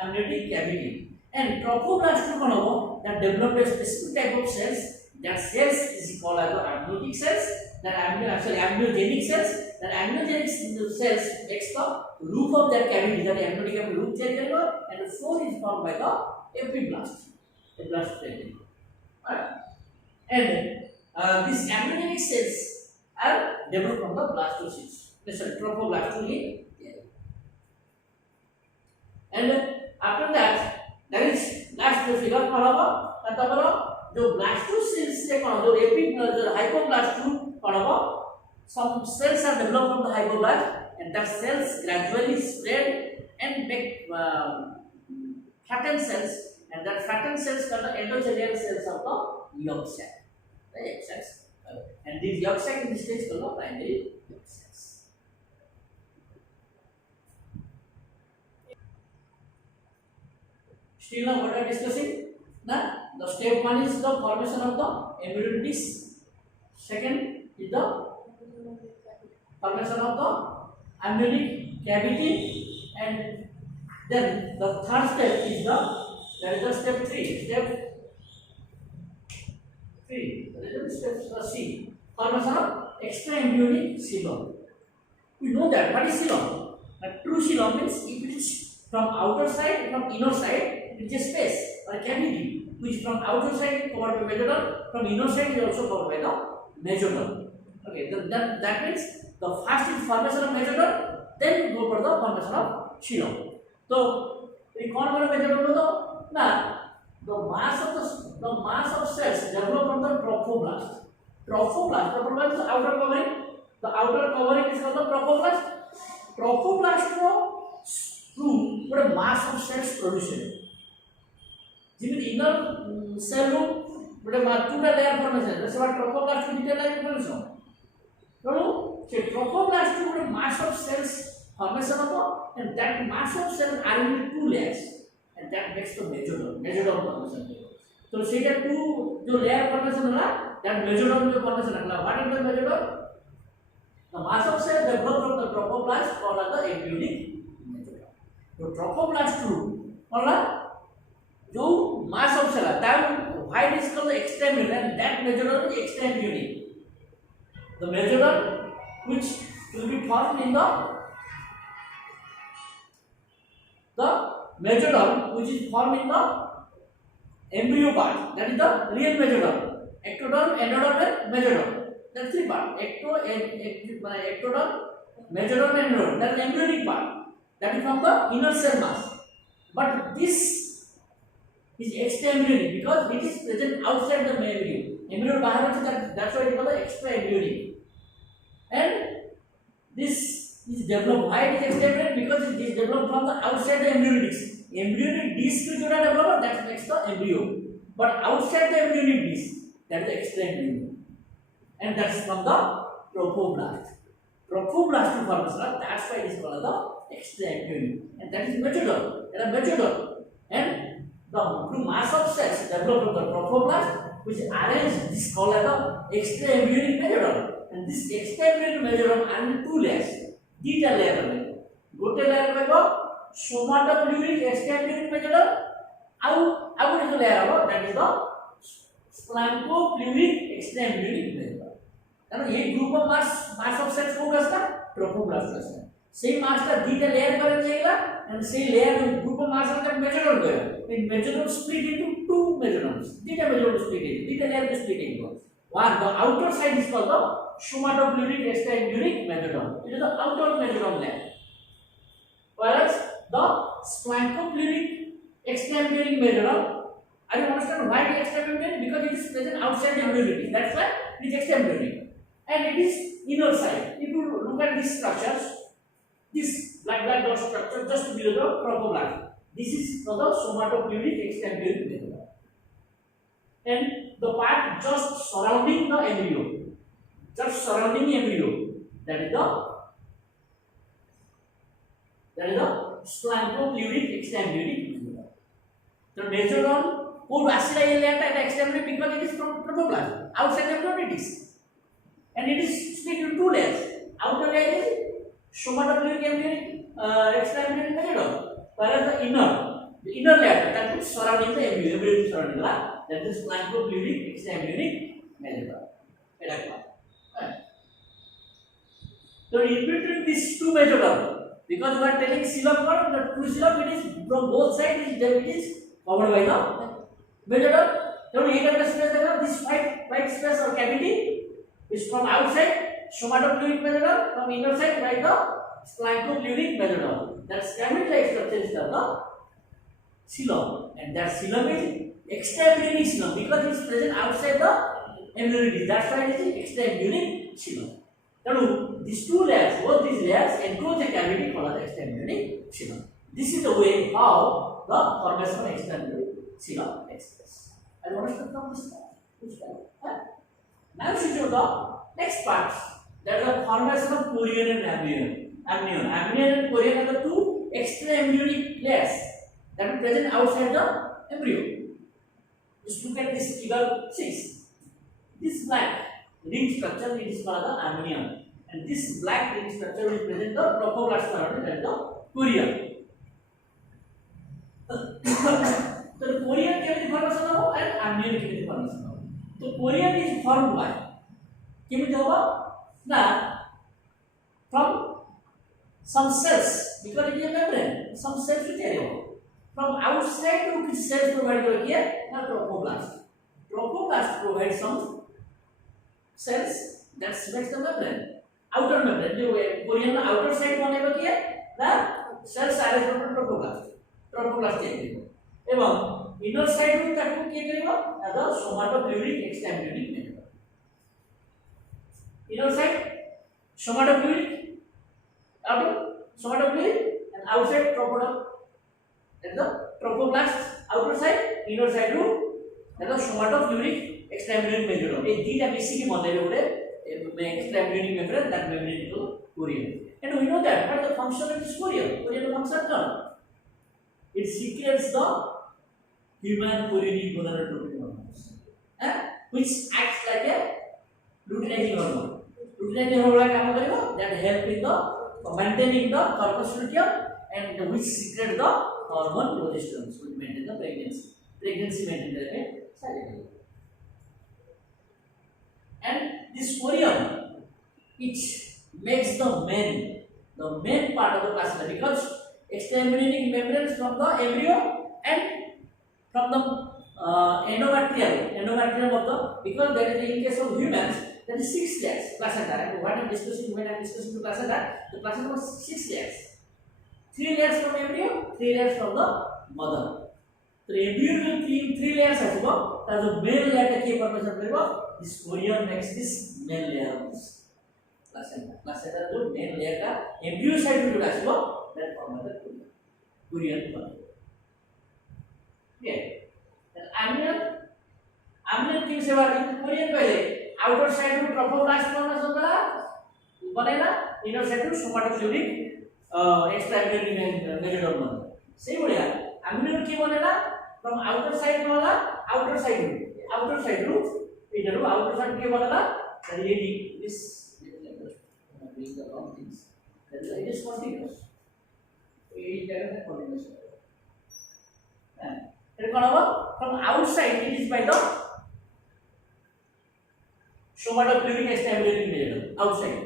amniotic cavity. And trophoblast कोन होबो that develop a specific type of cells. That cells is called as the amniotic cells. That amniogenic cells. That amniogenic cells makes the roof of that cavity. That amniotic cavity roof change and the floor is formed by the epiblast. Epiblast cavity. Right. And these amniogenic cells are developed from the blastocyst. Sorry, trophoblast only. And after that, there is last figure for जो blastocyst से कौन जो जो hypoblast कौन होगा some cells are developed from the hypoblast and that cells gradually spread and make flattened cells and that flattened cells are the endothelial cells of the yolk sac, the yolk sacs, and these yolk sac in this stage called the primary yolk sacs. Still now what are we discussing? Now the step 1 is the formation of the embryonic disc. Second is the formation of the amniotic cavity, and then the third step is the step 3. Step 3. That is step C. Formation of extra embryonic xylem. We know that what is xylem? A true xylem means if it is from outer side, from inner side, it is a space or a cavity. Which from outer side is covered by mesoderm, from inner side is also covered by the mesoderm. Okay, that means the first is formation of mesoderm, then go for the formation of xylem. So, we call for mesoderm now. The mass of cells develop from the trophoblast. Trophoblast is outer covering. The outer covering is called the trophoblast. Trophoblast को पूरे mass of cells produce. Jimin inner cell रो बड़े मात्रा layer formation जैसे बात trophoblast की detail layer formation तो से trophoblast को बड़े mass of cells formation होता and that mass of cells are in two layers and that makes the mesoderm formation तो से क्या two जो layer formation होला that mesoderm जो formation होला what is the mesoderm? The mass of cells developed from the trophoblast called as the embryonic mesoderm. तो trophoblast होला जो mass of cell that why it is called the extra embryonic and that mesoderm is extra embryonic. The mesoderm which will be formed in the mesoderm which is formed in the embryo part, that is the real mesoderm. Ectoderm, endoderm and mesoderm. That is three part. Ectoderm, mesoderm and endoderm. That is embryonic part. That is from the inner cell mass. But this is extra embryonic because it is present outside the embryo. Embryo bahar hoche that's why it is called the extra embryonic. And this is developed. Why it is extra embryonic? Because it is developed from the outside the embryonic disc. Embryonic disc is developed that makes the embryo. but outside the embryonic disc, that is the extra embryonic, and that's from the trophoblast. Trophoblast formation, that's why it is called the extra embryonic, and that is mesoderm. That is mesoderm, and the mass of cells developed from the trophoblast, which arrange this called the extra embryonic mesoderm, and this extra embryonic mesoderm are two layers. Dita layer गोटे layer में somatopleuric extra embryonic mesoderm, आउ गोटे layer हो that is the splanchnopleuric extra embryonic mesoderm. कारण ये group of mass of cells को कसता trophoblast कसता same mass का दीटा लेयर पर जाएगा एंड से लेयर ग्रुप ऑफ मास का मेसोडर्म गया in mesoderm split into two mesoderms दीटा मेसोडर्म स्प्लिट इनटू दीटा layer split into one the outer side is called the somatopluric extra embryonic mesoderm. It is the outer mesoderm layer, whereas the splanchopluric extra embryonic mesoderm, are you understand why it is extra embryonic? Because it is present outside the embryonic, that's why it is extra embryonic, and it is inner side. If you look at these structures, this black dot structure just below the trophoblast, this is called the somatopluric extra embryonic mesoderm, and the part just surrounding the embryo, that is the splanchopluric extra embryonic mesoderm. The mesoderm would acid layer at extra embryonic because it is from trophoblast outside the embryonic disc, and it is split into two layers. Outer layer is somatopluric extra embryonic mesoderm, whereas the inner layer that is surrounding the embryo is surrounding the, that is splanchopluric extra embryonic mesoderm. So in between these two mesoderm, because we are telling coelom, the two coelom, it is from both sides it is covered by the mesoderm. So here the space this white space or cavity is from outside somatopluric mesoderm, from inner side by the splanchopluric mesoderm. That cavity-like structure is called the coelom, and that coelom is extra embryonic coelom because it is present outside the embryonic. That's why it is extra embryonic coelom. Now these two layers, both these layers enclose a cavity called the extra embryonic coelom. This is the way how the formation of extra embryonic coelom takes place. I want to come this part. Now we show the next parts. That is the formation of chorion and amnion. Amnion and chorion are the two extra embryonic layers that are present outside the embryo. Just look at this figure 6. This black ring structure is called the amnion, and this black ring structure will present the trophoblast that is the chorion. So the chorion can formation of and amnion can formation of. So chorion is formed by from some cells, because it is a membrane, some cells will carry over. From outside to which cells provided here? Now trophoblast. Trophoblast provides some cells that makes the membrane. Outer membrane, the chorion outer side one ever here, the cells are from trophoblast. Trophoblast carry over. Evam inner side with that one carry over, the somatopluric extra embryonic mesoderm. Inner side somatopluric, outer somatopluric, and outside trophoblast. That the trophoblast outer side, inner side root, that the somatopluric extra embryonic mesoderm. ये दीटा basically बंदे लोग extra embryonic membrane, that membrane is called chorion. And we know that what the function of this chorion? Chorion function what? It secretes the human chorionic gonadotropin hormones, which acts like a luteinizing hormone. Luteinizing hormone काम करेगा that help in the maintaining the corpus luteum, and which secrete the hormone progesterone, so it maintain the pregnancy maintain the silent. And this chorion, which makes the main part of the placenta, because extra embryonic membranes from the embryo and from the endometrium of the, because there is in case of humans there is 6 layers placenta, and when I am discussing the placenta was 6 layers. 3 layers from embryo, 3 layers from the mother. So embryo जो 3 layers है वो, ताकि जो main layer की formation करेगा, this chorion makes this main layer of this placenta. Placenta जो main layer का embryo side में जुड़ा है वो, that form है chorion form. Okay. And amnion fluid से कोरियन कहले आउटर साइड रो ट्रोफोब्लास्ट फॉर्मेशन द्वारा बनेला इनर साइड रो सोमाटोफ्लूइडिक एक्स्ट्रा एम्ब्रियोनिक मेजोडर्म से बढ़िया एम्ब्रियो की बनेला फ्रॉम आउटर साइड वाला आउटर साइड रो इधर रो आउटर साइड के बनेला ladies this doing the wrong things it is continuous it is continuous and it from outside it is by the somatofluidic extraembryonic medium outside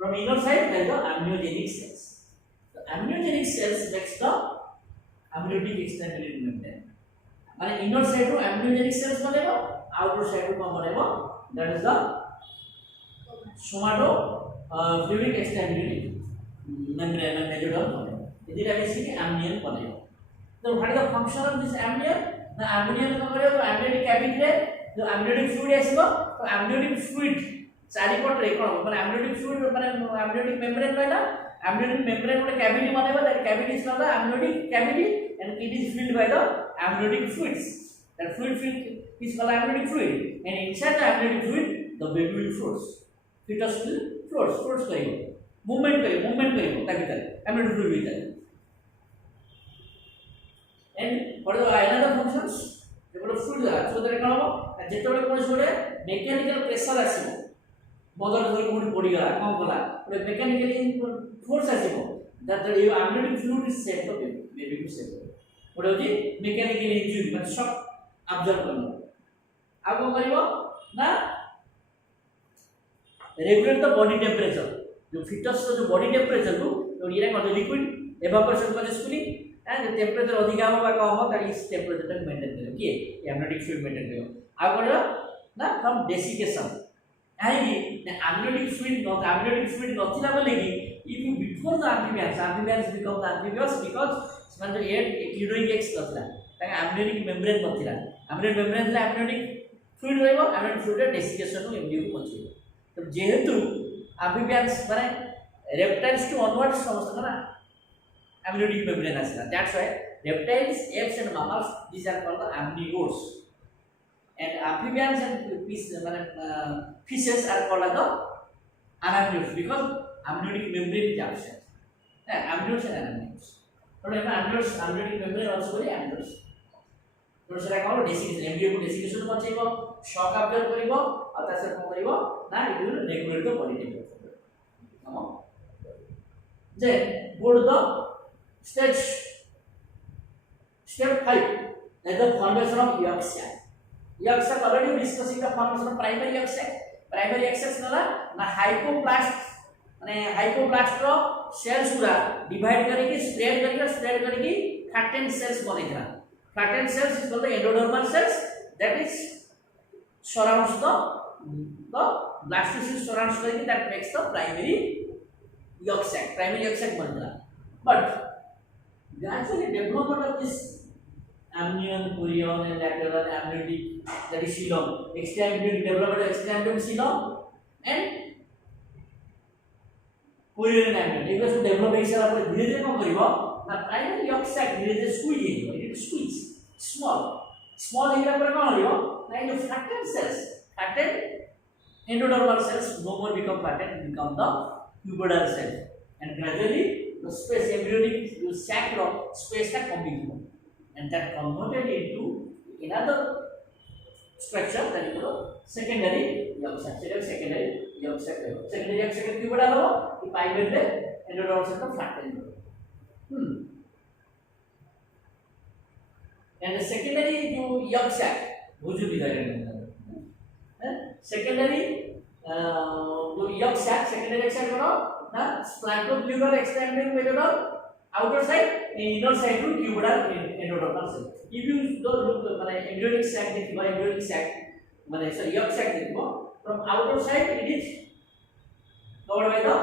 from inner side by the amniogenic cells the amniogenic cells makes the amniotic extraembryonic membrane माने inner side रो amniogenic cells बनेगा outer side रो कौन बनेगा that is the somatofluidic extraembryonic membrane mesoderm बनेगा इधर basically amnion बनेगा तो what is the function of this amnion the amnion को करेगा तो amniotic cavity रे जो amniotic fluid आसीबो तो amniotic fluid चारि पट रे कोन माने amniotic fluid माने amniotic membrane रहला amniotic membrane ଗୋଟେ cavity बनेगा that cavity is called the amniotic cavity and it is filled by the amniotic fluids that fluid is called amniotic fluid and inside the amniotic fluid the baby will floats fetus will floats करिवो movement करिवो ता भीतर amniotic fluid भीतर and what are the other functions जेबो fluid La so that कोन हो जेतबे कोन सोडे mechanical pressure आसीबो mother धरि कोन पड़ी गला कोन गला ଗୋଟେ mechanical force आसीबो that the amniotic fluid is set to baby to set ଗୋଟେ होची mechanical injury मतलब shock absorb करना आ को करिवो ना रेगुलेट द बॉडी टेम्परेचर जो फिटस जो बॉडी टेम्परेचर को ये मतलब लिक्विड एवापोरेशन करेस्फुली एंड टेम्परेचर अधिक हम बा कम दैट इज टेम्परेचर तक मेंटेन करियो कि एमनोटिक फ्लूइड मेंटेन करियो आ करियो ना फ्रॉम डेसिकेशन आई एमनोटिक फ्लूइड नथिला बोले कि if you before the amphibians become the amphibious because मतलब ये क्लिडोइक एक्स नथिला ताके एमनोटिक मेम्ब्रेन नथिला एमनोटिक मेम्ब्रेन ला एमनोटिक फ्लूइड रहबो एमनोटिक फ्लूइड डेसिकेशन को एमडीयू को पहुंचेबो तो जेहेतु amphibians माने reptiles to onwards समस्त ना amniotic membrane आसला that's why reptiles apes and mammals these are called the amnivores and amphibians and fishes are called the anamnios because amniotic membrane is absent amnios and anamnios but amniotic membrane also very amnios तो सेटा कौन desiccation MDO को desiccation पहुंचेबो shock absorb करिवो आ तासे कोन करिवो ना it will regulate the body temperature हम जे go to the stage step 5 is the formation of yolk sac already discussing the formation of primary yolk sac ना hypoplast माने hypoplast रो sales पूरा divide करके spread करके फैटेंट sales बनेगा flattened cells is called the endodermal cells that is surrounds the blastocyst surrounds that makes the primary yolk sac बनता but gradually development of this amnion chorion and lateral amniotic that is coelom extraembryonic development of extraembryonic coelom and chorion and amnion ये सब develop होई सारा पर धीरे धीरे कम करिवो ना primary York sac धीरे धीरे स्क्वीज स्मॉल एरिया पर कौन हो ना जो flattened endodermal cells no more become flattened become the cuboidal cell and gradually the space embryonic sac space का कम होगी and that converted into another structure that is called secondary yolk sac secondary yolk sac cuboidal हो कि primary रे endodermal cell का flattened and the secondary जो yolk sac वो जो भी है secondary जो yolk sac secondary yolk sac करो ना splenomedular extraembryonic mesoderm outer side and inner side to cuboidal endodermal cell if you don't look माने embryonic sac देखिबो embryonic sac माने sorry yolk sac देखिबो from outer side it is covered by the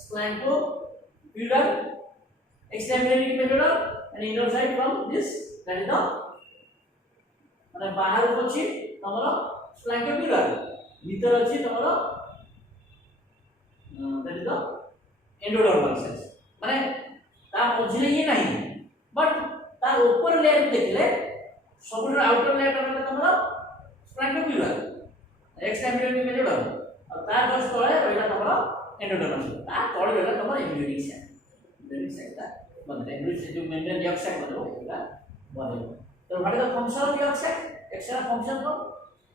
splenomedular extraembryonic mesoderm and inner side from this that is the माने बाहर को छी तमरो splenomedular भीतर अछि तमरो that is the endodermal cells माने ता मझिले ये नहीं बट ता ऊपर लेयर देखले सबुठ आउटर लेयर रहला तमरा स्पाइनोक्यूलर एक्स्ट्रा एम्ब्रियोनिक मेरिडम और ता जस्ट तळे रहला तमरा एंडोडर्मिस ता तळे रहला तमरा एम्ब्रियोनिक सेल ता बने एम्ब्रियोनिक से जो मेम्ब्रेन यॉक सेल बनो एला बने तो what is the function of yolk cell extra function को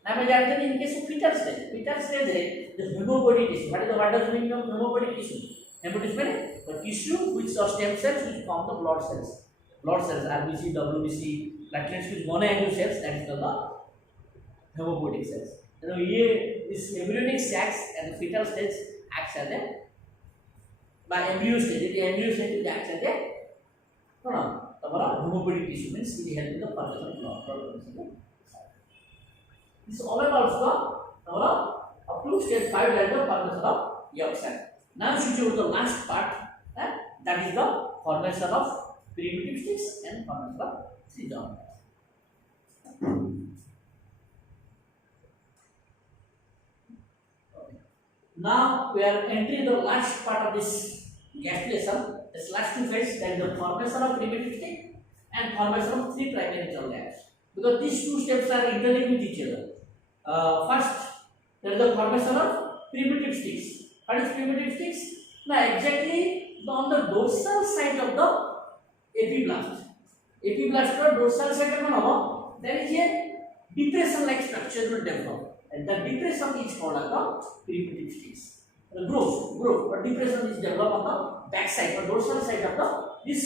ना मैं जानते हैं in case of foetal stage है the haemopoietic tissue what does mean of haemopoietic tissue haemopoietic mean the tissue which are stem cells which form the blood cells RBC WBC platelets which monoangular cells that is called the hemopoietic cells so ये this embryonic sacs and the fetal stage acts as a by embryo stage acts as a no तमरा hemopoietic tissue means it helps in the formation of blood this all about the tmara up to stage 5 like the formation of yolk cell now switch over the last part that is the formation of primitive sticks and formation of rhizome now we are entering the last part of this gastrulation this last two phase that is the formation of primitive stick and formation of three primary cell layers because these two steps are interlinked with each other first there is the formation of primitive sticks what is primitive sticks now exactly on the dorsal side of the epiblast or dorsal side of the there is a depression like structure will develop and the depression is called as the primitive sticks the growth or depression is developed on the back side or dorsal side of the this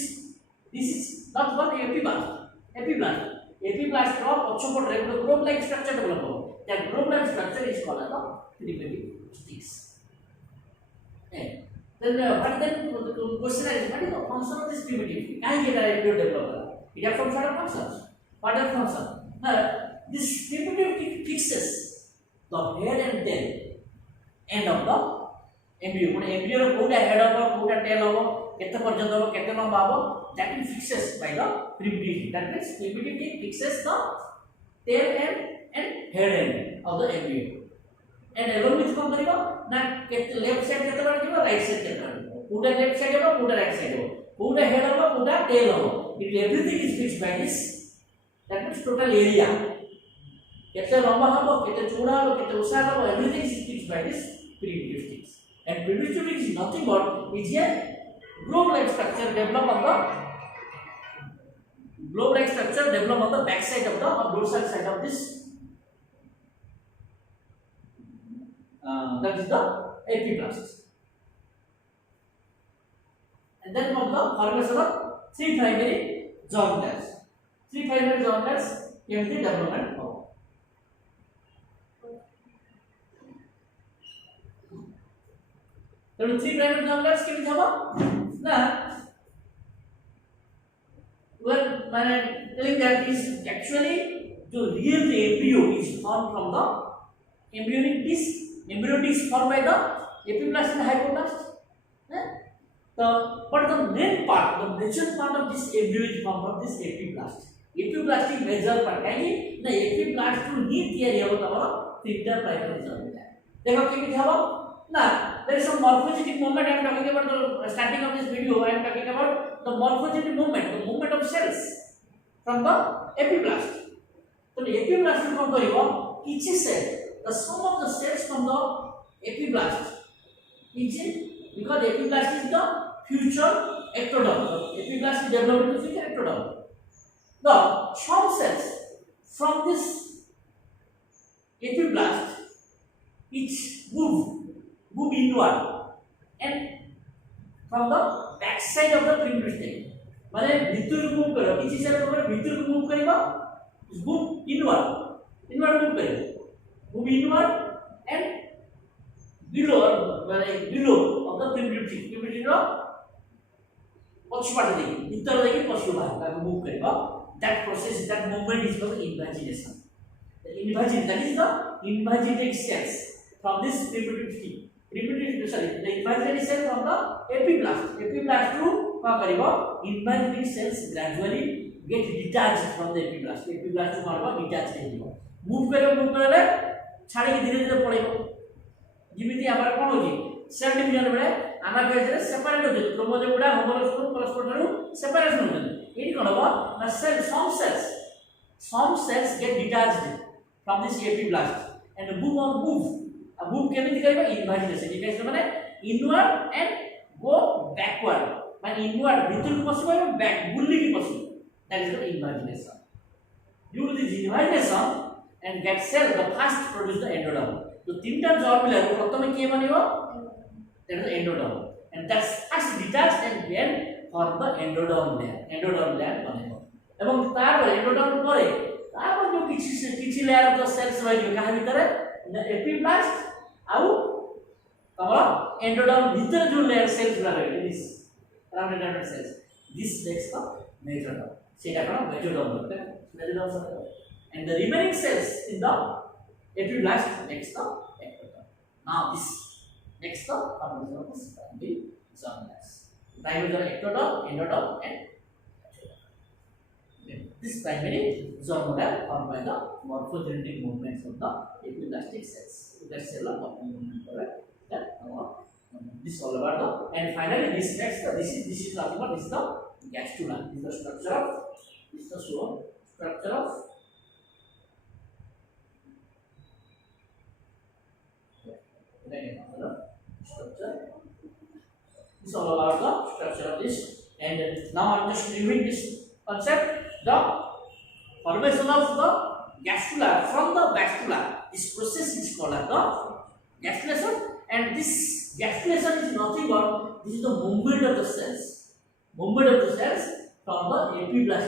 is not one epiblast drop pachopot re growth like structure develop that growth like structure is called as the primitive sticks then what then the question is what is the function of this primitive can get a develop it has some sort of functions what are function now this primitive fixes the head and tail end of the embryo one embryo ro koda head hobo koda tail hobo kete parjant hobo kete lamba hobo that is fixes by the primitive that means primitive fixes the tail and head end of the embryo and along with kon kariba na left side kete bar jibo right side kete bar puta left side hobo puta right side hobo puta head hobo puta tail hobo if everything is fixed by this that means total area kete lamba hobo kete choda hobo kete usa hobo everything is fixed by this primitive sticks and primitive sticks is nothing but is a globe like structure develop on the back side of the dorsal side of this that is the epiblast and then comes the formation of three primary germ layers empty development of so three primary germ layers केमि हबो ना well माने telling that is actually the real embryo is formed from the embryonic disc formed by the epiblast and hypoblast but the main part the major part of this embryo is formed from this epiblast is major part काहे ना epiblast to ही तयारी हो तमरा तीनटा primary germ layer देखो केमि हबो ना there is some morphogenetic movement I am talking about the starting of this video I am talking about the morphogenetic movement the movement of cells from the epiblast so the epiblast will come karibo each cell the sum of the cells from the epiblast is because epiblast is the future ectoderm the epiblast is developed into future ectoderm the some cells from this epiblast each move inward and from the back side of the primitive stage माने भीतर को move करो किसी से तुम्हारे भीतर को move करेगा मूव इनवर्ड मूव करेगा move inward and below of the primitive रो पक्षपात देखिए भीतर देखिए पक्षपात का मूव करेगा that process that movement is called invagination the invaginating cells from this primitive stage the invaginating cell from the epiblast to क्या करेगा invaginating cells gradually get detached from the epiblast to Marwa detach ହେଇଯିବ move करे छाड़ी धीरे धीरे पड़ेगा जेमिति हमर कोन होजी cell division बेले अनाफेज रे सेपरेट होजी क्रोमोजोम गुडा होमोलोगस परस्पर ठारू सेपरेशन होजी एनी कोन हो ना cell some cells some cells get detached from this epiblast and move. Move কেমনি করিবা ইনভাজিনেশন ইনভাজিনেশন মানে ইনওয়ার্ড এন্ড গো ব্যাকওয়ার্ড মানে ইনওয়ার্ড ভিতরକୁ পসিবল এবং ব্যাক বুলিকি possible that is the invagination due to this invagination and get cell the first produce the endoderm তো তিনটা জল মিলে প্রথমে কি বানিব that is the endoderm and that's first detached and then form the endoderm layer বানিব এবং তারপরে endoderm পরে তারপর যে কিছু লেয়ার অফ the cells বানিব কাহা ভিতরে epiblast ଆଉ তমরা endoderm ভিতরে যে লেয়ার সেলস বানিব this rounded cells this makes the mesoderm সেটা কোন mesoderm and the remaining cells in the epiblast makes the ectoderm. Now this makes the formation of this primary zonulus. Primary ectoderm, endoderm, and mesoderm. This primary zonula formed by the morphogenetic movements of the epiblastic cells. That cellular movement, correct? That this all about the and finally this makes the this is nothing but this is the gastrula. This is the structure of this is the structure of structure. This all about the structure of this and now I am just reviewing this concept. The formation of the gastrula from the gastrula. This process is called as the gastrulation and this gastrulation is nothing but this is the movement of the cells. Movement of the cells from the epiblast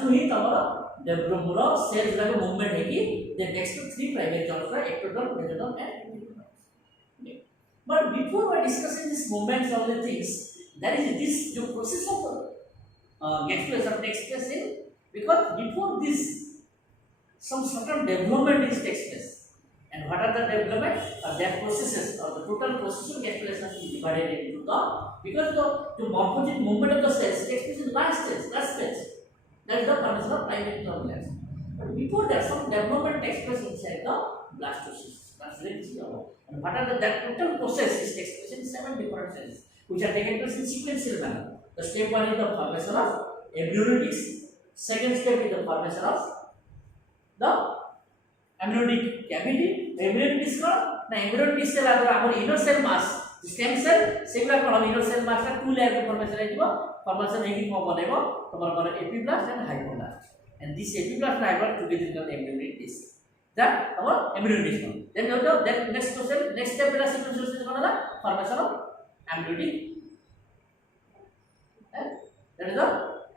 to ही तमरा development of cells लागे movement है कि the next three primary zones are ectoderm, mesoderm and endoderm. But before we discussing this movements of the things, that is this the process of gastrulation takes place in because before this some certain development is takes place. And what are the development? That processes or the total process of gastrulation is divided into the because the morphologic movement of the cells takes place in last stage. That is the formation of primary zonulus. But before that, some development takes place inside the blastocyst. And what are that total process is takes place in 7 different cells, which are taken place in sequential manner. The step 1 is the formation of embryonic. Second step is the formation of the embryonic cavity. Embryonic is called the embryonic cell are our inner cell mass. Stem cell, सेगुला कौन inner cell mass का 2 layer formation है जो formation है कि कौन बनेगा तुम्हारा बने epiblast and hypoblast. And this epiblast and hypoblast together become the embryonic disc. That our embryonic disc. Then that next process, next step is sequential process कौन है formation of embryonic. That is the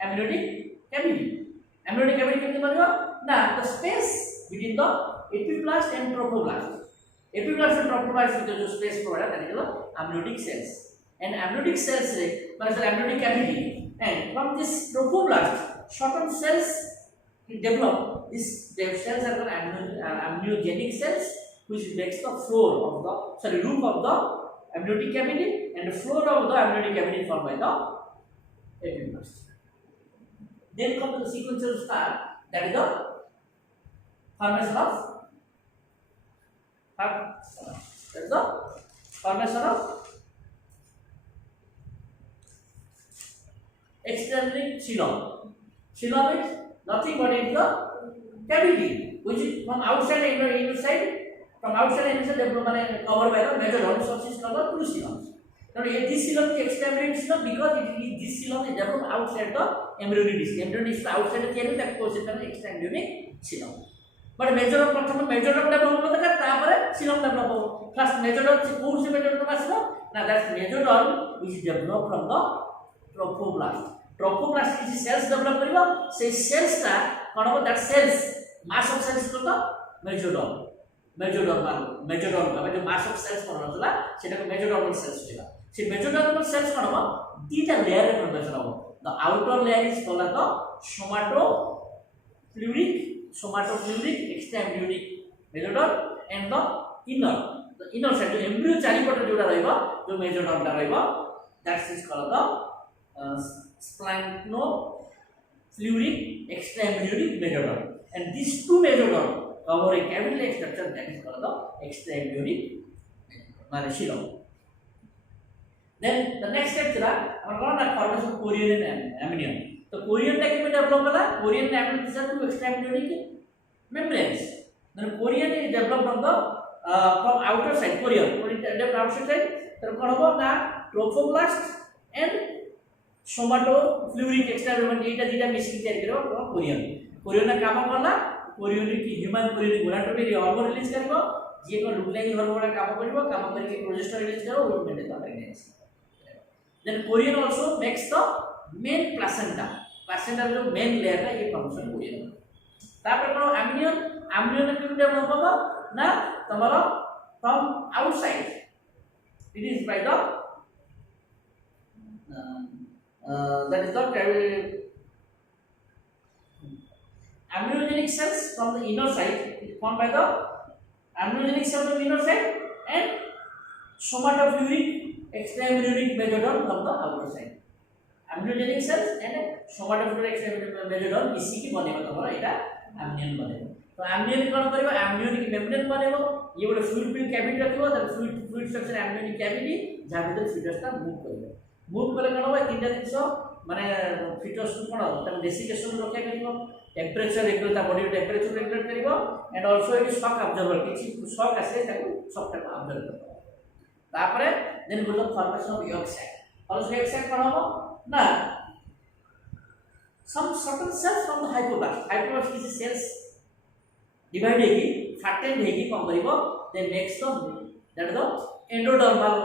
embryonic cavity. Embryonic cavity कितने बनेगा? Now the space between the epiblast and trophoblast. Epiblast and trophoblast with the space provided that is the amniotic cells. And amniotic cells is the amniotic cavity. And from this trophoblast, certain cells develop. These cells are the amniogenic cells, which makes the floor of the roof of the amniotic cavity and the floor of the amniotic cavity formed by the epiblast. Then comes the sequential start, that is the formation of external xylem. Xylem is nothing but in the cavity, which is from outside and inside. From outside and inside, they covered by the mesoderm, substance called two xylems. Now, this xylem is external xylem because this xylem is developed outside the embryonic disc. Embryonic disc outside the theory that goes into the external xylem. But mesoderm प्रथम mesoderm develop होता है तापर xylem develop हो. First mesoderm से कौन से mesoderm आसलो? Now that mesoderm which is developed from the trophoblast. Trophoblast किसी cells develop करिबा से cells ता कौन हो that cells mass of cells को तो mesoderm का जो mass of cells कौन होता है सेटा को mesodermal cells होगा. से mesodermal cells कौन हो तीटा layer में formation हो. The outer layer is called the somatofluidic extraembryonic mesoderm and the inner side जो embryo चारिपटे जोड़ा रहेगा जो mesoderm टा रहेगा that is called the splanchno-fluidic extraembryonic mesoderm and these two mesoderm cover a cavity-like structure that is called the extraembryonic xylem. Then the next step is the formation of chorion and amnion. तो Korean टा के develop होला Korean abilities are to extract embryonic membranes. Then Korean is developed from the from outer side. Korean developed outside side. तो कौन होगा ना trophoblast and सोमाटोफ्लूरिक एक्सट्रामेम्ब्रेन एटा दिटा मिश्रण तयार करो कोरियन ना काम करला कोरियन की ह्यूमन कोरियन गोनाटोमी हार्मोन रिलीज करबो जे को लुकलाइन हार्मोन काम करबो काम करके प्रोजेस्टेरोन रिलीज करो वो maintain the pregnancy. Then chorion also makes the main placenta जो मेन लेयर है ये फंक्शन कोरियन. तापर कोन एम्ब्रियन के डेवलप होगा ना तमरो from outside. It is by the that is the embryogenic cells from the inner side is formed by the embryogenic cells from the inner side and somatofluoric extraembryonic mesoderm from the outer side. Embryogenic cells and somatofluoric extraembryonic mesoderm इसी की बनेगा तुम्हारा इटा एम्ब्रियन बनेगा. तो एम्ब्रियन कौन करेगा embryonic membrane बनेगा ये बड़े फ्लूइड फिल्ड कैविटी रखिबो त फ्लूइड स्ट्रक्चर एम्ब्रियनिक कैविटी जा भीतर फिटस ता मूव कले कौन होबा तीनटा जिंस माने फिटस को कोन त डेसिकेशन रखा करिवो टेंपरेचर रेगुलेट ता बॉडी टेंपरेचर रेगुलेट करिवो and also it shock observer किछि शॉक आसे ताको शॉक ता ऑब्जर्व करबो. तापरे then go the formation of yolk sac also yolk sac कोन होबो ना some certain cells from the hypoblast is cells divide हेगी flattened हेगी कौन करिवो then next that is the endodermal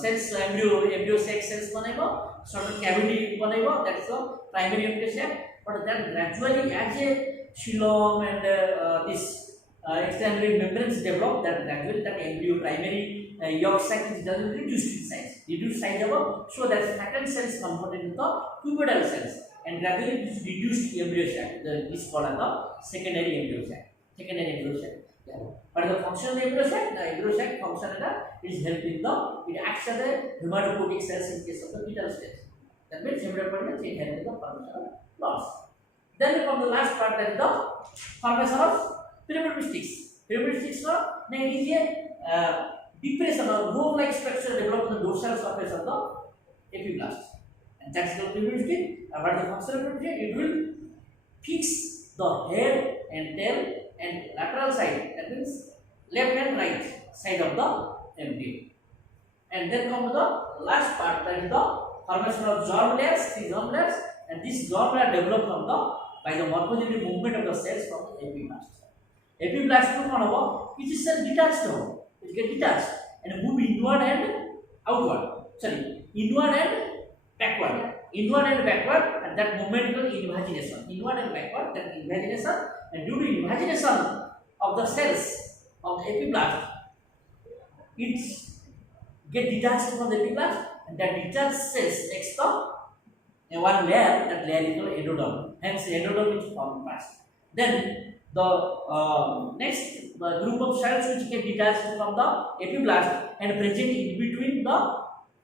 cells embryo sac cells बनेबो certain cavity बनेबो that is the primary embryo sac but then gradually as a xylem and this extraembryonic membranes develop that gradually that embryo primary yolk sac is reduced size so that flattened cells converted into the cuboidal cells and gradually it is reduced embryo sac. This is called the secondary embryo sac. Yeah. But the function of the embryo sac function is helping it acts as a hematopoietic cells in case of the fetal stage. That means hematopoietic it helps the formation of loss. Then from the last part that is the formation of pyramid sticks. Pyramid sticks it is a depression or rope-like structure developed on the dorsal surface of the epiblast. And that's the pyramid stick. But the function of pyramid stick, it will fix the head and tail and lateral side. That means left and right side of the embryo. And then comes the last part, that is the formation of germ layers, three germ layers, and these germ layers develop from by the morphogenetic movement of the cells from the epiblast. Epiblast to what hobo? It is cell detached hobo. It get detached and move inward and outward. Sorry, inward and backward. Inward and backward, and that movement called invagination. Inward and backward, that invagination, and due to invagination of the cells of the epiblast, it get detached from the epiblast, and that detached cells makes the one layer. That layer is called endoderm. Hence, endoderm is formed first. Then the next group of cells which get detached from the epiblast and present in between the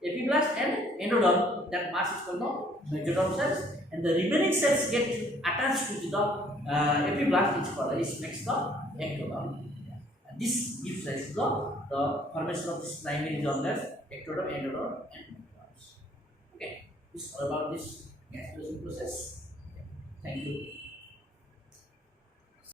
epiblast and endoderm, that mass is called the mesoderm cells, and the remaining cells get attached to the epiblast, which makes the ectoderm. And this gives rise to the formation of this primary germ layers, ectoderm, endoderm, and mesoderms. Okay, this is all about this gastrulation process. Okay. Thank you.